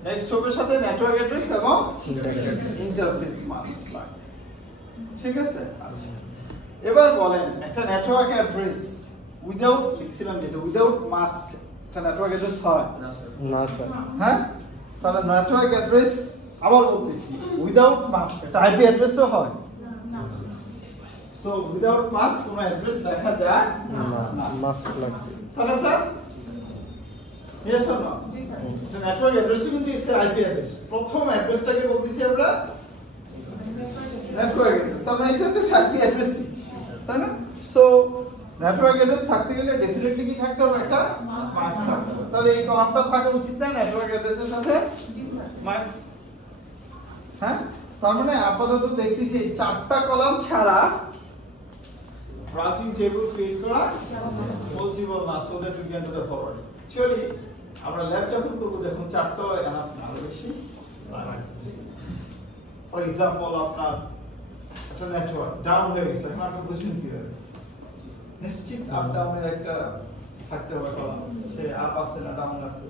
নেক্সট হোপের সাথে নেটওয়ার্ক অ্যাড্রেস এবং ইন্টারফেস মাস্ট লাগে, ঠিক আছে? আচ্ছা, এবার বলেন একটা নেটওয়ার্ক অ্যাড্রেস উইদাউট, লিখছিলাম যেটা উইদাউট মাস্ক একটা নেটওয়ার্ক অ্যাড্রেস হয় না স্যার। হ্যাঁ, তাহলে নেটওয়ার্ক অ্যাড্রেস আবার বলতেছি উইদাউট মাস্ক একটা আইপি অ্যাড্রেসও হয়। সো উইদাউট মাস্ক কোনো অ্যাড্রেস লেখা যায় না, মাস্ক লাগবে। তাহলে স্যার ইয়েস অর নো? জি স্যার। এটা নেটওয়ার্ক অ্যাড্রেস কিন্তু ইটস আইপি অ্যাড্রেস। প্রথম অ্যাড্রেসটাকে বলতেছি আমরা নেটওয়ার্ক অ্যাড্রেস, তার মানে এটা তো আইপি অ্যাড্রেস, তাই না? সো নেটওয়ার্ক অ্যাড্রেস থাকতে গেলে ডেফিনেটলি কি থাকতে হবে? একটা মাস্ক থাকতে হবে। তাহলে এই কলামটা থাকা উচিত না নেটওয়ার্ক অ্যাড্রেসের সাথে জি স্যার। মাস্ক। হ্যাঁ, তার মানে আপাতত দেখতেছি এই চারটা কলাম ছাড়া রাউটিং টেবিল ক্রিয়েট করা পসিবল না, so that we can do the forwarding. Actually আমরা ল্যাব যখন করব দেখুন চারটা এনাফ না, আরো বেশি। ফর এক্সাম্পল আপনার একটা নেটওয়ার্ক ডাউন হয়ে গেছে, এখন আপনি বুঝবেন কিভাবে? নিশ্চিত আপ ডাউনের একটা থাকতে হবে কলাম, সে আপ আছে না ডাউন আছে,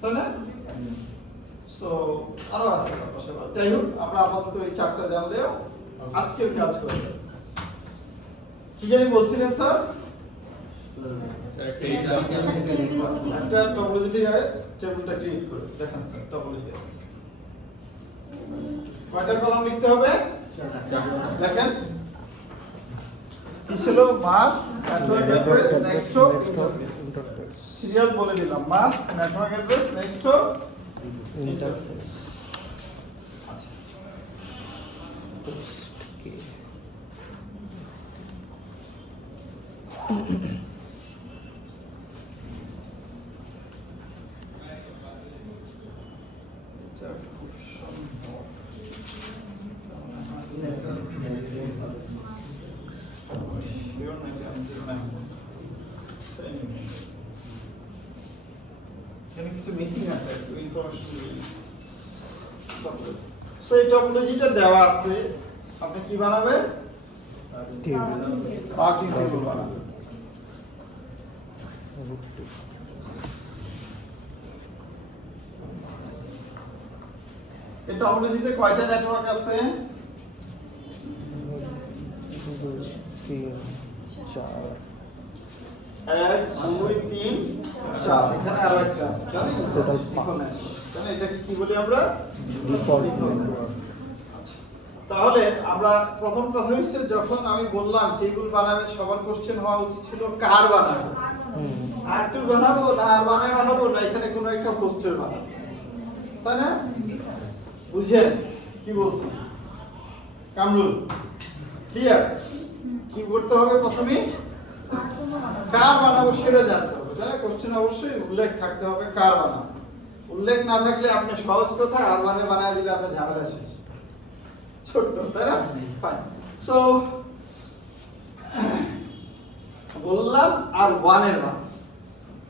তাই না? সো আরো আছে পাশে। যাই হোক, আমরা আপাতত এই চারটা জানলেও আজকের কাজ করে যাবে। কি জানি বলছিলেন স্যার? একটা টপোলজি দিয়ে টেবিলটা ক্রিয়েট করে দেখেন স্যার, টপোলজি আছে। কয়টা কলাম লিখতে হবে? দেখেন কি ছিল? Mask, network address, next interface. Serial বলে দিলাম, mask, network address, next interface. কিছু মিসিং আছে, সো এই টপোলজিটা দেওয়া আছে, আপনি কি বানাবেন? রাউটিং টেবিল বানাবেন। এই টপোলজিতে কয়টা নেটওয়ার্ক আছে? 2 3 4 1 2 3 4, এখানে আরো একটা আছে, Total তাহলে এটাকে কি বলি আমরা? ডিফল্ট। তাহলে আমরা প্রথম কথা হচ্ছে, যখন আমি বললাম টেবিল বানাবে, সবার কোশ্চেন হওয়া উচিত ছিল কার বানাবো, R2 বানাবো না R1 বানাবো না এখানে কোনো একটা পোস্টার বানাবো, তাই না? বুঝছেন কি বলছি? কামরুল ক্লিয়ার? কি করতে হবে? প্রথমে কার বানাবো সেটা জানতে হবে, তাই না? কোশ্চেন অবশ্যই উল্লেখ থাকতে হবে কার বানাবো। উল্লেখ না থাকলে আপনি সহজ কথা R1 বানায় দিলে আপনার ঝামেলা শেষ, ছোট্ট, তাই না? ফাইন। সো বললাম R1 এর মান,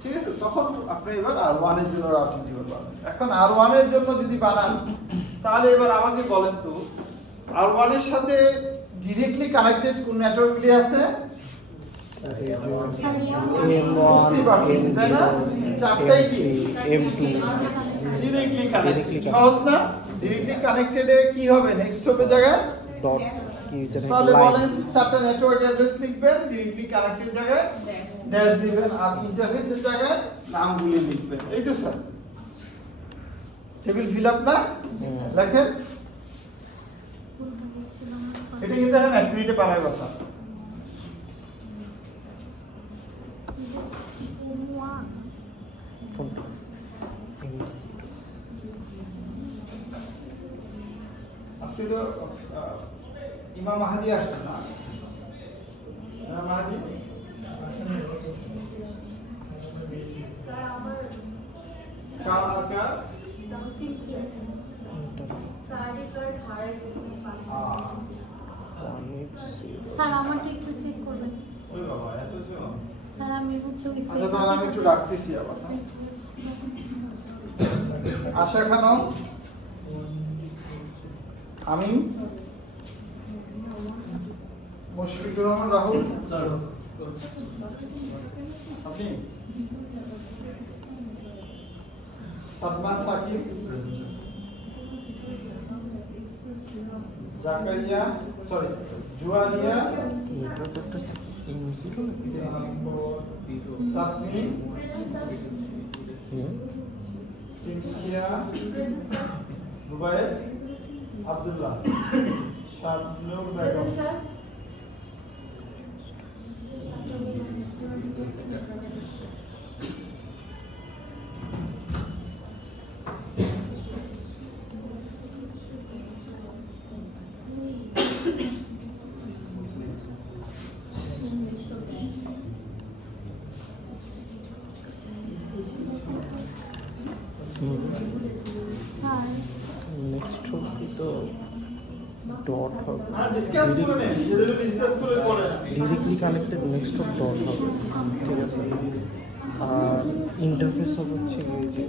ঠিক আছে? তখন আপনি এবার R1 এর জন্য রাউটিং টেবিল বানাবেন। এখন R1 এর জন্য যদি বানান, তাহলে এবার আমাকে বলেন তো R1 এর সাথে ডিরেক্টলি কানেক্টেড কোন নেটওয়ার্কগুলি আছে? বুঝতেই পারতেছি, তাই না? চারটাই কি? M2 directly connected. Directly সহজ না? ডিরেক্টলি কানেক্টেডে কি হবে নেক্সট হবে জায়গায়? ডট কি জানি তাহলে বলেন লাইন চারটা নেটওয়ার্ক অ্যাড্রেস লিখবেন, ডিরেক্টলি কানেক্টেড জায়গায় ড্যাশ দিবেন, আর ইন্টারফেসের জায়গায় নামগুলি লিখবেন। এই তো স্যার, টেবিল ফিল আপ না? লেখেন। এটা কিন্তু এখন 1 মিনিটে পারার কথা। আজকে তো ইমাম মাহাদি আসছে না? ইমাম মাহাদি কার আর কার? স্যার আমারটা একটু চেক করবেন। ওই বাবা এত জন। স্যার আমি হচ্ছে ওই আচ্ছা তাহলে আমি একটু ডাকতেছি আবার। আশা খানম, আমি মুশফিকুর রহমান রাহুল, স্যার আপনি Sadman Sakib, Zakaria, sorry Zuairia, Tasnim, Sinthia, Rubayet, Abdullah, Shabnur Begum. Sir next হবে তো ডট হবে আর ডিসকাস করে নেন, নিজেদের ডিসকাস করে পড়ে। Directly connected next of dot হবে, ঠিক আছে। আর ইন্টারফেস হবে হচ্ছে এই যে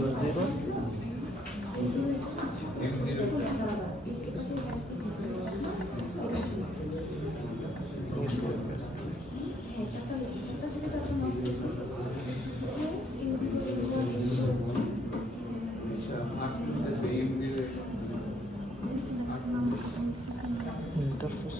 M0 ইন্টারফেস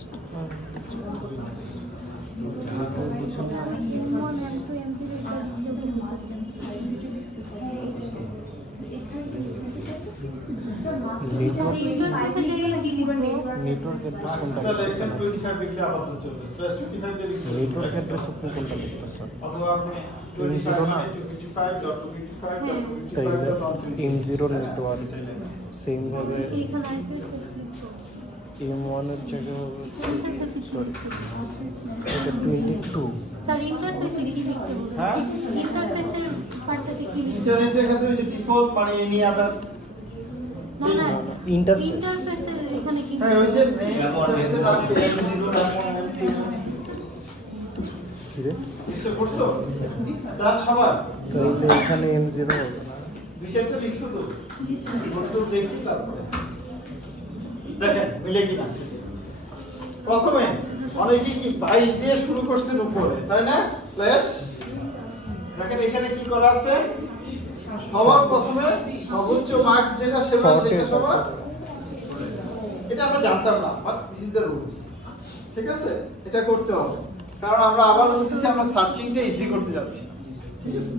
নেটওয়ার্ক অ্যাড্রেস কোনটা ইনস্টলেশন 25 লিখলে আপাতত চলবে। /25 দিয়ে লিখতে হবে। নেটওয়ার্ক অ্যাড্রেস আপনি কোনটা লিখতেছেন? অথবা আপনি M0 না? 25.255.255.120 M0 নেটওয়ার্ক সেম ভাবে M1 এর জায়গায় হবে সরি এটা 22 স্যার ইন্টারফেসে কি লিখতে হবে? হ্যাঁ ইন্টারফেসের পার্টটাতে কি লিখতে হবে? ইন্টারনেটের ক্ষেত্রে যে ডিফল্ট মানে এনি আদার না না ইন্টারফেস ইন্টারফেসের এখানে কি হ্যাঁ ওই যে ইন্টারনেটে রাখবে কি রে লিখে পড়ছো ডান সবার তো এই যে এখানে M0 হবে বিষয়টা লিখছো তো জি স্যার ফটো দেখি তারপরে দেখেন মিলে কিনা প্রথমে অনেকে কি 22 দিয়ে শুরু করছেন উপরে তাই না স্ল্যাশ দেখেন এখানে কি করা আছে সবার প্রথমে সর্বোচ্চ মার্কস যেটা সেটা সবার এটা আমরা জানতাম না but this is the rules ঠিক আছে এটা করতে হবে কারণ আমরা আবার বলতেছি আমরা সার্চিংটা ইজি করতে যাচ্ছি ঠিক আছে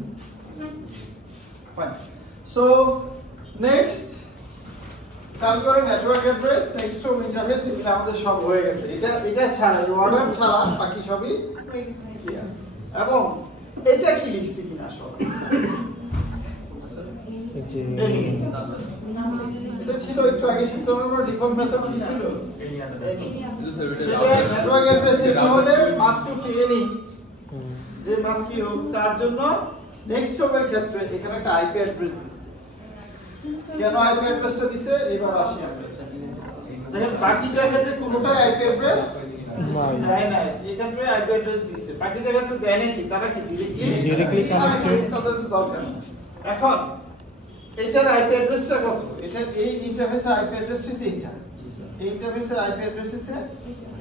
ফাইন সো নেক্সট তারপরে network address next home interface এটা আমাদের সব হয়ে গেছে এটা ছাড়া এই অর্ডার ছাড়া বাকি সবই ক্লিয়ার এবং এটা কি লিখছি কিনা সব এই যে এটা ছিল একটু আগে শিখলাম ডিফল্ট মেথড কি ছিল সেটা নেটওয়ার্ক অ্যাড্রেস এটা হলে মাস্ক টু এনি যে মাস্ক কি হোক তার জন্য নেক্সট হোমের ক্ষেত্রে এখানে একটা আইপি অ্যাড্রেস দিছে কেন আইপি অ্যাড্রেসটা দিছে এবার আসি আমরা দেখেন বাকিটার ক্ষেত্রে কোনোটাই আইপি অ্যাড্রেস দেয় না এই ক্ষেত্রে আইপি অ্যাড্রেস দিছে বাকিটার ক্ষেত্রে দেয় নাকি তারা কি Directly connected। তাদের দরকার নেই। এখন এটার আইপি অ্যাড্রেসটা কত? এটা এই ইন্টারফেসের আইপি অ্যাড্রেস হচ্ছে এটা। এই ইন্টারফেসের আইপি অ্যাড্রেস হচ্ছে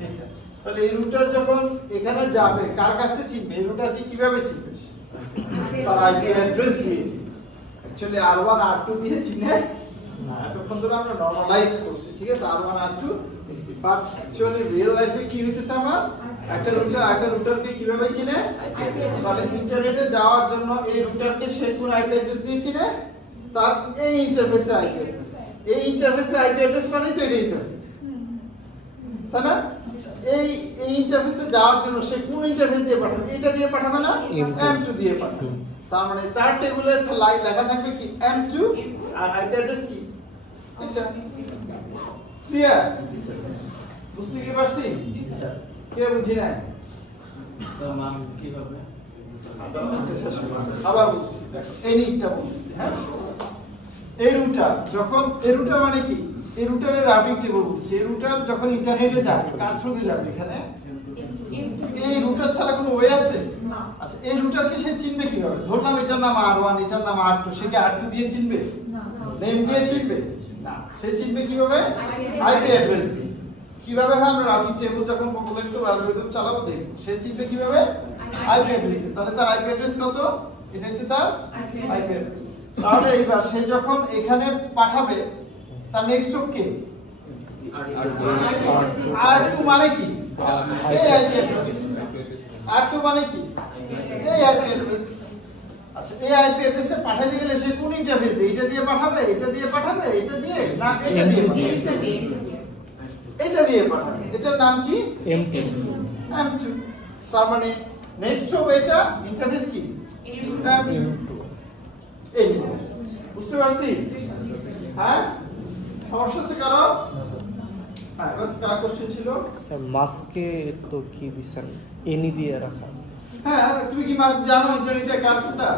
এটা। তাহলে এই রুটার যখন এখানে যাবে কার কাছে চিনবে? এই রুটারকে কিভাবে চিনবে? তার আইপি অ্যাড্রেস দিয়ে চিনবে। অ্যাকচুয়ালি R1 R2 দিয়ে চিনে না, এতক্ষণ ধরে আমরা নরমালাইজ করছি, ঠিক আছে? R1 R2 but actually real লাইফে কি হইতেছে? আমার একটা রুটারকে কিভাবে চিনে? তাহলে ইন্টারনেটে যাওয়ার জন্য এই রুটারকে সে কোন আইপি অ্যাড্রেস দিয়ে চিনে? তার এই ইন্টারফেসের আইপি অ্যাড্রেস। এই ইন্টারফেসের আইপি অ্যাড্রেস মানে তো এটা ইন্টারফেস, তাই না? এই ইন্টারফেসে যাওয়ার জন্য সে কোন ইন্টারফেস দিয়ে পাঠাবে? এটা দিয়ে পাঠাবে না, M2 দিয়ে পাঠাবে। তার মানে তার টেবিলে লেখা থাকবে কি? M2 আর আইপি অ্যাড্রেস কি? এটা ক্লিয়ার? বুঝতে কি পারছি? জি স্যার। কে বুঝি না? স্যার মাস্ক কিভাবে? আবার বলছি, দেখো এই নিকটা বলতেছি, হ্যাঁ? এই রুটার মানে কি? এই রুটারের রাউটিং টেবিল বলছি। এই রুটার যখন ইন্টারনেটে যাবে কার থ্রুতে যাবে? এখানে এই রুটার ছাড়া কোনো ওয়ে আছে? না। আচ্ছা, এই রুটারকে সে চিনবে কিভাবে? ধরলাম এটার নাম R1, এটার নাম R2, সে কি R2 দিয়ে চিনবে? না। নেম দিয়ে চিনবে না, সে চিনবে কিভাবে? আইপি অ্যাড্রেস দিয়ে। কিভাবে আমরা রাউটিং টেবিল যখন পপুলেট করব, অ্যালগরিদম চালাবো, দেখব সে চিনবে কিভাবে? IP address. তাহলে তার আইপি অ্যাড্রেস কত? এটা হচ্ছে তার আইপি অ্যাড্রেস। তাহলে এইবার সে যখন এখানে পাঠাবে তার নেক্সট স্টপ কে? R2 মানে কি? এই আইপি অ্যাড্রেস। R2 মানে কি? এই আইপি অ্যাড্রেস। আচ্ছা, এই আইপি অ্যাড্রেসে পাঠাতে গেলে সে কোন ইন্টারফেস দিয়ে? এটা দিয়ে পাঠাবে, এটা দিয়ে পাঠাবে, এটা দিয়ে, না এটা দিয়ে পাঠাবে? এটা দিয়ে পাঠাবে। এটার নাম কি? M2। তার মানে নেক্সট হবে এটা ইন্টারফেস কি? M2। এই বুঝতে পারছি? হ্যাঁ, সমস্যা আছে কারো? হ্যাঁ, এবার কার কোশ্চেন ছিল? স্যার মাস্কে তো কি দিছেন? এনি দিয়ে রাখা। হ্যাঁ, তুমি কি মাস জানো ইন্টারনেটে কার কোনটা?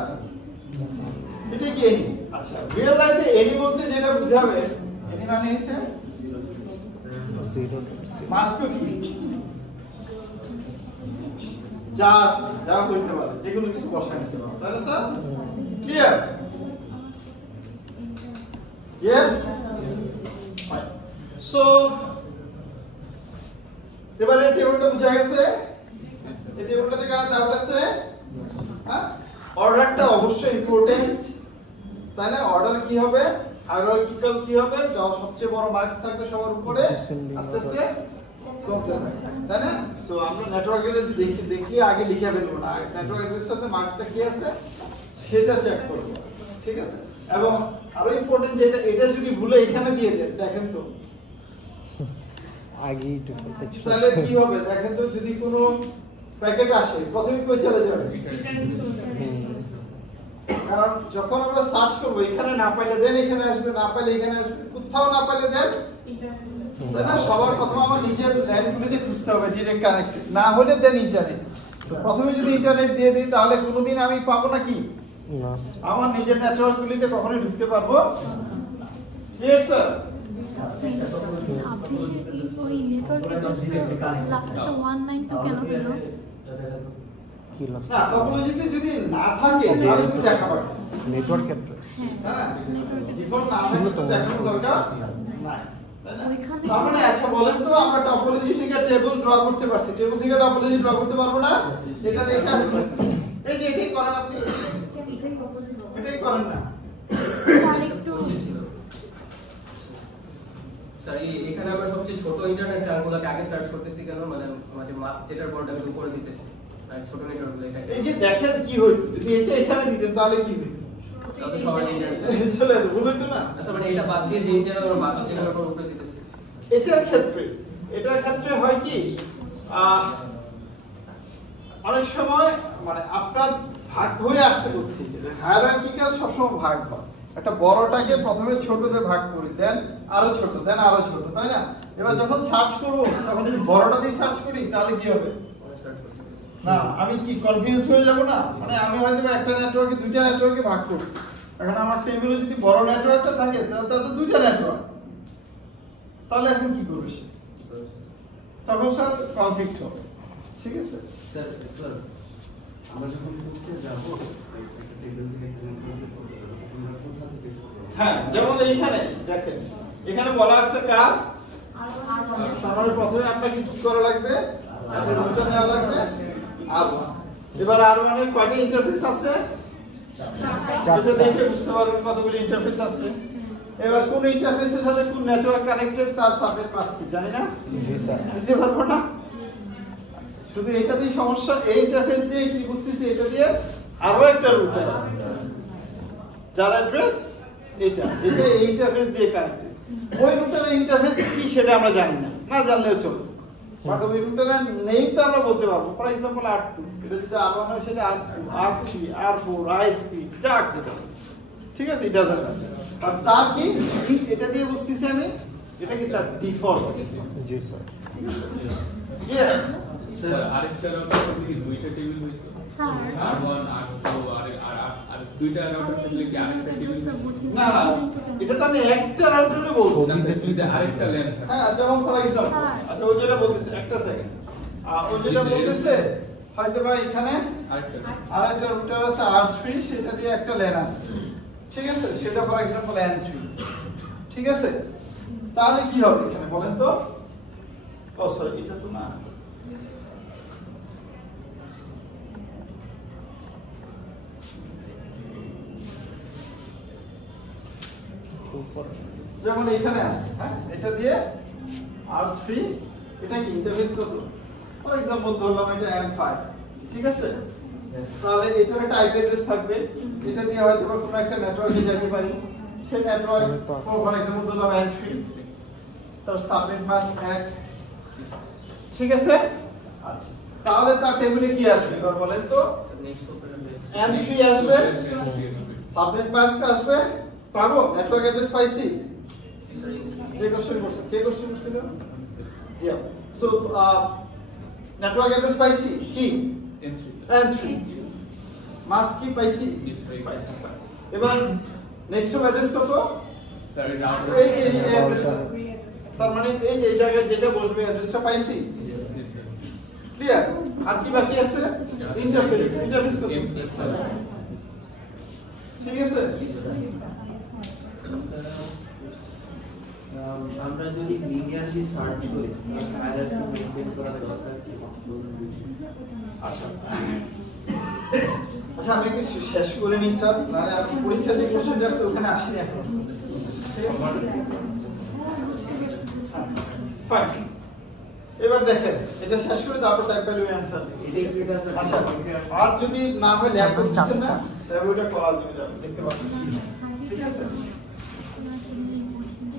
এটা কি এনি? আচ্ছা, রিয়েল লাইফে এনি বলতে যেটা বুঝাবে, এনি মানে হচ্ছে 0.0 মাস্ক কি? যা হইতে পারে, যে কোনো কিছু বসায় নিতে পারে, তাই না স্যার? ক্লিয়ার? ইয়েস? সো এবারে টেবিলটা বুঝা গেছে? এই টেবিলটাতে কার ডাউট আছে? হ্যাঁ, অর্ডারটা অবশ্যই ইম্পর্টেন্ট, তাই না? অর্ডার কি হবে? হায়ারার্কিক্যাল কি হবে? যাও সবচেয়ে বড় মার্কস থাকবে সবার উপরে, আস্তে আস্তে কমতে থাকবে, তাই না? সো আমরা নেটওয়ার্ক অ্যাড্রেস দেখিয়ে আগে লিখে ফেলবো না, নেটওয়ার্ক অ্যাড্রেসের সাথে মার্কসটা কি আছে সেটা চেক করব, ঠিক আছে? এবং আরো ইম্পর্টেন্ট যেটা, এটা যদি ভুলে এখানে দিয়ে দেন, দেখেন তো আগেই ডিফল্টে ছিল। তাহলে কি হবে? দেখেন তো, যদি কোনো প্যাকেট আসে প্রথমে কই চলে যাবে? কারণ যখন আমরা সার্চ করব এখানে না পাইলে দেন এখানে আসবে, না পাইলে এখানে আসবে, কোথাও না পাইলে দেন, তাই না? সবার প্রথমে আমার নিজের ল্যান্ডগুলিতে খুঁজতে হবে ডিরেক্ট কানেক্টেড, না হলে দেন ইন্টারনেট। প্রথমে যদি ইন্টারনেট দিয়ে দিই তাহলে কোনোদিন আমি পাবো না কি? না আমার নিজের নেটওয়ার্কগুলিতে কখনোই ঢুকতে পারবো না। Clear sir? ওই নেটওয়ার্কের লাস্টটা 192 কেন হলো? কি লাস্ট? না, টপোলজিতে যদি না থাকে তাহলে তুমি দেখা পাবে নেটওয়ার্ক অ্যাড্রেস। হ্যাঁ, ডিফল্ট না হলে তো দেখানোর দরকার নাই, তাই না? তার মানে আচ্ছা বলেন তো, আমরা টপোলজি থেকে টেবিল ড্র করতে পারছি, টেবিল থেকে টপোলজি ড্র করতে পারবো না? এটা দেখে এই যে এটাই করেন আপনি, এটাই করেন না? আর একটু স্যার এখানে আমরা সবচেয়ে ছোট ইন্টারনেট চালগুলোকে আগে সার্চ করতেছি কেন? মানে আমাদের মাস যেটার বলটা আমি উপরে দিতেছি, আর ছোট নেটওয়ার্কগুলো এটা এই যে দেখেন কি হইতো যদি এটা এখানে দিতেন তাহলে কি হইতো? তাহলে সবার ইন্টারনেট চলে যেত, ভুল হইতো না? আচ্ছা, মানে এটা বাদ দিয়ে যে চ্যানেল আমরা মাস চ্যানেলের উপর উপরে দিতেছি, এটার ক্ষেত্রে হয় কি, অনেক সময় মানে আপনার ভাগ হয়ে আসছে কোথেকে? হায়ারার্কিক্যাল সবসময় ভাগ হয়, একটা বড়টাকে প্রথমে ছোটতে ভাগ করি, দেন আরো ছোট, দেন আরো ছোট, তাই না? এবার যখন সার্চ করবো তখন যদি বড়টা দিয়ে সার্চ করি তাহলে কি হবে? না, আমি কি কনফিউজ হয়ে যাব না? মানে আমি হয়তো একটা নেটওয়ার্কে দুইটা নেটওয়ার্কে ভাগ করছি, এখন আমার টেবিলে যদি বড় নেটওয়ার্কটা থাকে তাহলে তো দুইটা নেটওয়ার্ক, তাহলে এখন কি করবে সে? তখন স্যার কনফ্লিক্ট হবে, ঠিক আছে? স্যার আমরা যখন করতে যাব একটা টেবিল থেকে একটা নেটওয়ার্কে করতে আমরা কোথা থেকে শুরু করব? হ্যাঁ যেমন এইখানে দেখেন এখানে বলা আছে কার তাহলে প্রথমে আপনাকে কি করা লাগবে একটা রুটার নেওয়া লাগবে R1 এবার R1 এর কয়টা ইন্টারফেস আছে চারটা দেখে বুঝতে পারবেন কতগুলো ইন্টারফেস আছে এবার কোন ইন্টারফেসের সাথে কোন নেটওয়ার্ক কানেক্টেড তার সাবনেট মাস্ক কি জানি না জি স্যার বুঝতে পারবো না শুধু এটাতেই সমস্যা এই ইন্টারফেস দিয়ে কি বুঝতেছি এটা দিয়ে আরো একটা রুটার আছে যার অ্যাড্রেস এটা যেটা এই ইন্টারফেস দিয়ে কানেক্টেড ওই রুটারের ইন্টারফেস কি সেটা আমরা জানি না না জানলেও চলবে বাট ওই রুটারের নেম তো আমরা বলতে পারবো ফর एग्जांपल R2 এটা যদি R1 হয় সেটা R3 R4 ISP যা দিতে হবে ঠিক আছে এটা জানা আর তা কি এটা দিয়ে বুঝতেছি আমি এটা কি তার ডিফল্ট জি স্যার ক্লিয়ার স্যার আরেকটা রাউটার কি দুইটা টেবিল হইতো স্যার R1 R2 আর দুইটা রাউটার থাকলে কি আরেকটা টেবিল না না এটা তো আমি একটা রাউটারে বলছি যদি আরেকটা ল্যান থাকে হ্যাঁ যেমন ফর एग्जांपल আচ্ছা ও যেটা বলতেছে একটা সেকেন্ড ও যেটা বলতেছে হয়তো বা এখানে আরেকটা রুটার আছে R3 সেটা দিয়ে একটা ল্যান আছে ঠিক আছে সেটা ফর एग्जांपल N3 ঠিক আছে তাহলে কি হবে এখানে বলেন তো ও সরি এটা তো না যেমন এখানে আছে হ্যাঁ এটা দিয়ে R3 এটা কি ইন্টারফেস কত ফর एग्जांपल ধরলাম এটা M5 ঠিক আছে তাহলে এটার একটা আইপি অ্যাড্রেস থাকবে এটা দিয়ে হয়তো বা কোনো একটা নেটওয়ার্কে যেতে পারি সেই নেটওয়ার্ক ফর एग्जांपल ধরলাম N3 তার সাবনেট মাস্ক X ঠিক আছে আচ্ছা তাহলে তার টেবিলে কি আসবে এবার বলেন তো N3 আসবে সাবনেট মাস্ক আসবে পাবো নেটওয়ার্ক অ্যাড্রেস পাইছি কে কোশ্চেন করছিল yeah so নেটওয়ার্ক অ্যাড্রেস পাইছি কি N3 মাস্ক কি পাইছি পাইছি এবার নেক্সট অ্যাড্রেস কত স্যার এই অ্যাড্রেসটা তার মানে এই যে জায়গায় যেটা বসবে অ্যাড্রেসটা পাইছি ক্লিয়ার আর কি বাকি আছে ইন্টারফেস কত ঠিক আছে আমরা যদি লিনিয়ারলি সার্চ করি হায়ারার্কি মেইনটেইন করা দরকার কি আচ্ছা আচ্ছা আমি একটু শেষ করে নিই স্যার নালে আপনি পরীক্ষা যে কোশ্চেনটা আসছে ওখানে আসেনি এখন ফাইন এবার দেখেন এটা শেষ করে তারপর টাইপ ভ্যালু অ্যানসার আচ্ছা আর যদি না হয় ল্যাব করছেন না তাহলে ওটা করার জন্য যাবে দেখতে পাবেন ঠিক আছে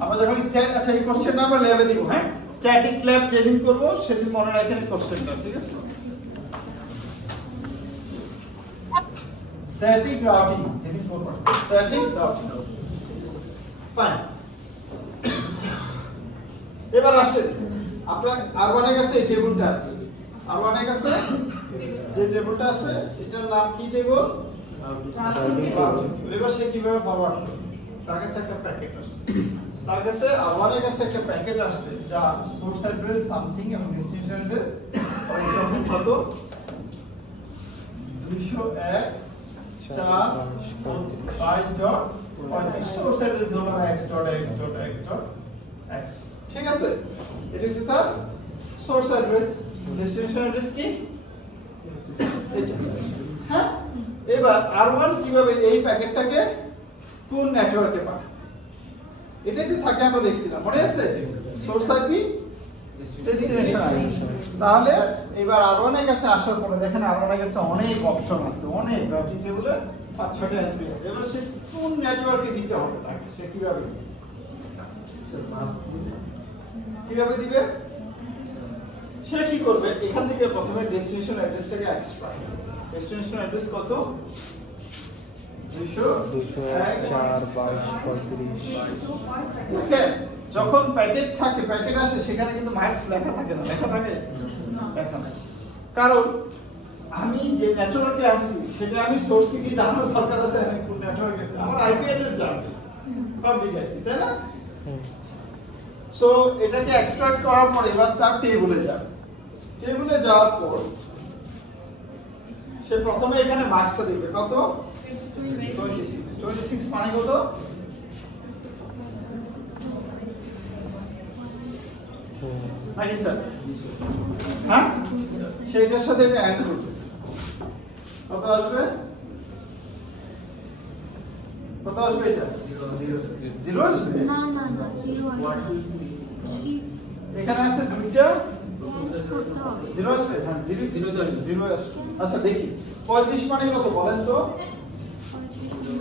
আমরা যখন স্ট্যাটিক আচ্ছা এই কোশ্চেনটা আমরা ল্যাবে দিব হ্যাঁ স্ট্যাটিক ল্যাব যেদিন করব সেদিন মনে রাখেন কোশ্চেনটা ঠিক আছে স্ট্যাটিক রাউটিং যেদিন করব স্ট্যাটিক রাউটিং ফাইন এবার আসেন আপনার R1 এর কাছে এই টেবিলটা আছে R1 এর কাছে যে টেবিলটা আছে এটার নাম কি টেবিল এবার সে কিভাবে ফরওয়ার্ড করবে তার কাছে একটা প্যাকেট আসছে তার কাছে R1 এর কাছে একটা প্যাকেট আসছে যা সোর্স অ্যাড্রেস সামথিং এবং ডেস্টিনেশন অ্যাড্রেস ফর এক্সাম্পল কত 201.4.22.35 সোর্স অ্যাড্রেস ধরলাম x.x.x.x ঠিক আছে এটা হচ্ছে তার সোর্স অ্যাড্রেস ডেস্টিনেশন অ্যাড্রেস কি এটা হ্যাঁ এবার R1 কিভাবে এই প্যাকেটটাকে কোন নেটওয়ার্কে পাঠায় এটাই তো থাকে আমরা দেখছিলাম মনে আছে সোর্স আইপি ডেস্টিনেশন আইপি তাহলে এবার R1 এর কাছে আসার পরে দেখেন R1 এর কাছে অনেক অপশন আছে অনেক রাউটিং টেবিলে 5-6টা এন্ট্রি আছে এবার সে কোন নেটওয়ার্কে দিতে হবে তাকে সে কিভাবে দিবে সে কি করবে এখান থেকে প্রথমে ডেস্টিনেশন অ্যাড্রেসটাকে এক্সট্রাক্ট ডেস্টিনেশন অ্যাড্রেস কত 201.4.22.35 ওকে যখন প্যাকেট থাকে প্যাকেট আসে সেখানে কিন্তু মাইক্স লেখা থাকে না লেখা থাকে লেখা নাই কারণ আমি যে নেটওয়ার্কে আছি সেটা আমি সোর্স থেকে জানার দরকার আছে আমি কোন নেটওয়ার্কে আছি আমার আইপি অ্যাড্রেস জানবে পাবলিক আইপি তাই না সো এটাকে এক্সট্রাক্ট করার পর এবার তার টেবিলে যাবে টেবিলে যাওয়ার পর সে প্রথমে এখানে মার্কসটা দিবে কত 26 মানে কত নাকি স্যার? হ্যাঁ, সেইটার সাথে এটা অ্যাড করব। কত আসবে? কত আসবে এটা? 0 আসবে। না না না 0 আসবে। এখানে আছে দুইটা করতে হবে 0 আসবে। হ্যাঁ 0 0 আসবে। 0 আসবে। আচ্ছা দেখি 35 মানে কত বলেন তো?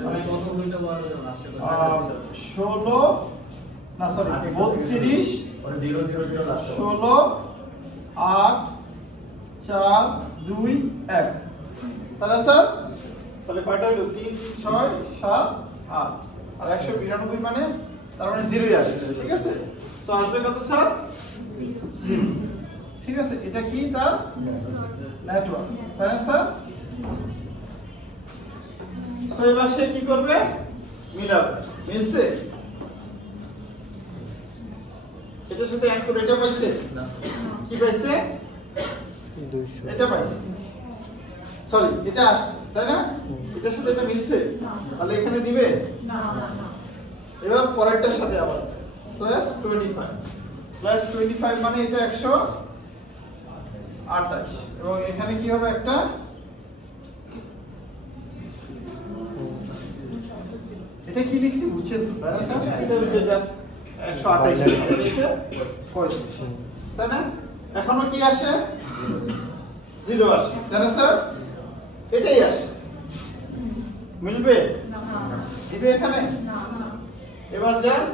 মানে প্রথম দুইটা বার লাস্টে 16 না সরি 32 16 8 4 2 1 তাহলে স্যার তাহলে কয়টা হলো 3 6 7 8 আর 192 মানে তার মানে 0ই আসবে ঠিক আছে তো আসবে কত স্যার 0 ঠিক আছে এটা কি তার নেটওয়ার্ক তাই না স্যার তো এবার সে কি করবে মিলাবে মিলছে এটার সাথে অ্যাড করে এটা পাইছে কি পাইছে 200 এটা পাইছে সরি এটা আসছে তাই না এটার সাথে এটা মিলছে তাহলে এখানে দিবে না না না এবার পরেরটার সাথে আবার +25 মানে এটা 128 এবং এখানে কি হবে একটা এটা কি লিখছি বুঝছেন তো তাই না স্যার এটা হচ্ছে জাস্ট 128 তাই না এখনো কি আসে 0 আসে তাই না স্যার এটাই আসে মিলবে না দিবে এখানে না না এবার যান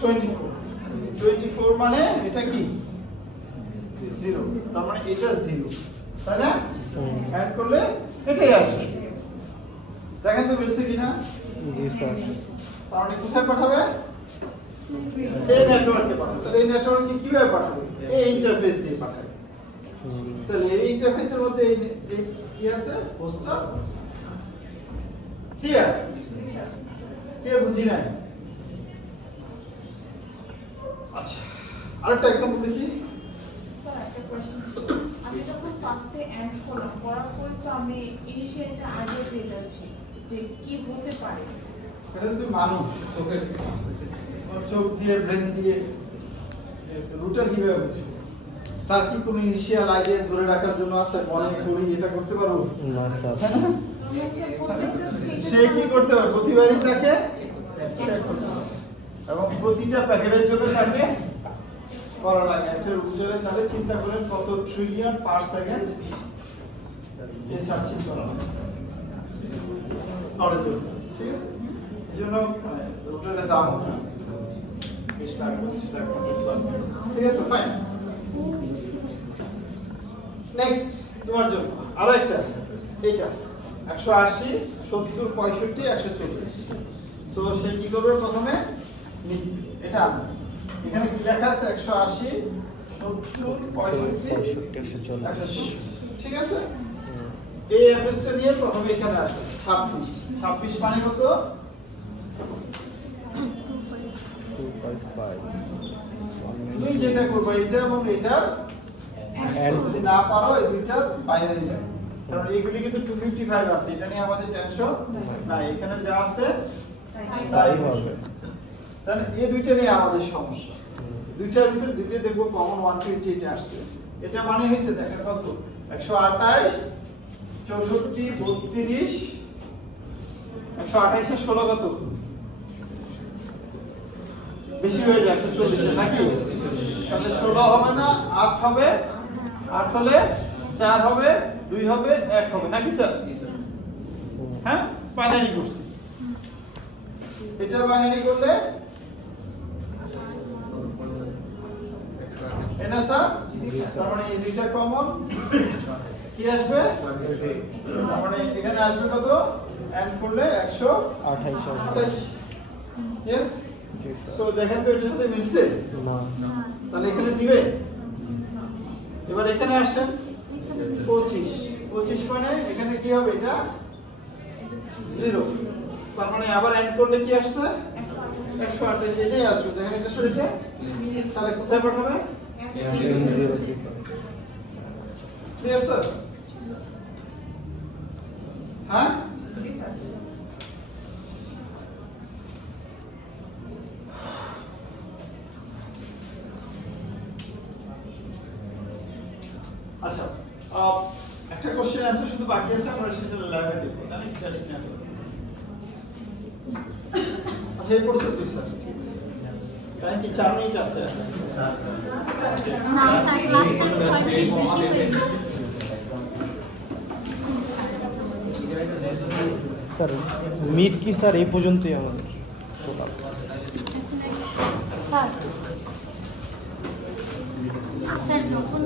24 মানে এটা কি 0 তার মানে এটা 0 তাই না অ্যাড করলে এটাই আসবে দেখেন তো মিলছে কিনা জি স্যার তার মানে কোথায় পাঠাবে এই নেটওয়ার্কে পাঠাবে তাহলে এই নেটওয়ার্কে কিভাবে পাঠাবে এই ইন্টারফেস দিয়ে পাঠাবে তাহলে এই ইন্টারফেসের মধ্যে এই কি আছে হোস্টটা ক্লিয়ার কে বুঝি নাই আচ্ছা আরেকটা एग्जांपल দেখি স্যার একটা কোশ্চেন আমি যখন ফার্স্টে এন্ড করলাম করার পর তো আমি ইনিশিয়ালটা আগে পেয়ে যাচ্ছি যে কি হতে পারে এটা তো মানুষ চোখের ওর চোখ দিয়ে ব্রেন দিয়ে রুটার কিভাবে বুঝবে তার কি কোনো ইনিশিয়াল আইডিয়া ধরে রাখার জন্য আছে মনে করি এটা করতে পারবো না স্যার তাই না? প্রত্যেকটা সে কি করতে পারে প্রতিবারই তাকে check করতে হবে। এবং প্রতিটা প্যাকেটের জন্য তাকে করা লাগে একটা রুটারে তাহলে চিন্তা করেন কত ট্রিলিয়ন পার সেকেন্ড এই সার্চিং করা হয় স্টরেজ ঠিক আছে এজন্য রুটারের দাম 20 লাখ 25 লাখ 50 লাখ ঠিক আছে ফাইন নেক্সট তোমার জন্য আরো একটা এটা 180 70 65 140 সো সে কি করবে প্রথমে এটা এখানে কি লেখা আছে 180 70 65 140 ঠিক আছে এই অ্যাড্রেসটা নিয়ে প্রথমে এখানে আসবে 26 মানে কত 255 তুমি যেটা করবে এটা এবং এটা And- যদি না পারো এই দুইটার বাইনারি লাগবে কারণ এইগুলি কিন্তু 255 আছে এটা নিয়ে আমাদের টেনশন নাই এখানে যা আছে তাই হবে তাহলে এই দুইটা নিয়ে আমাদের সমস্যা দুইটার ভিতরে দুইটা দেখবো কমন 128 আসছে এটা মানে হইছে দেখেন কত 128 64 32 128 এর 16 কত বেশি হয়ে যায় 140 নাকি তাহলে 16 হবে না 8 হবে 8 হলে 4 হবে 2 হবে 1 হবে নাকি স্যার হ্যাঁ বাইনারি করছি এটার বাইনারি করলে এটা স্যার তার মানে এই দুইটা কমন কি আসবে তার মানে এখানে আসবে কত এন্ড করলে 128 यस জি স্যার সো দেখেন তো এটার সাথে মিলছে না তাহলে এখানে দিবে এবার এখানে আসেন 25 মানে এখানে কি হবে এটা 0 তার মানে আবার এন্ড করলে কি আসছে 128 এটাই আসবে দেখেন এটার সাথে এটা তাহলে কোথায় পাঠাবে ক্লিয়ার স্যার হ্যাঁ আচ্ছা একটা কোশ্চেন আছে শুধু বাকি আছে আমরা সেটা ল্যাবে দেখব তাহলে স্ট্যাটিক না করব আচ্ছা এই পর্যন্ত স্যার তাই কি 4 মিনিট আছে না স্যার ক্লাস টাইম 5 মিনিট বেশি হয়ে গেছে স্যার মিড কি স্যার এই পর্যন্তই আমাদের টোটাল স্যার স্যার যখন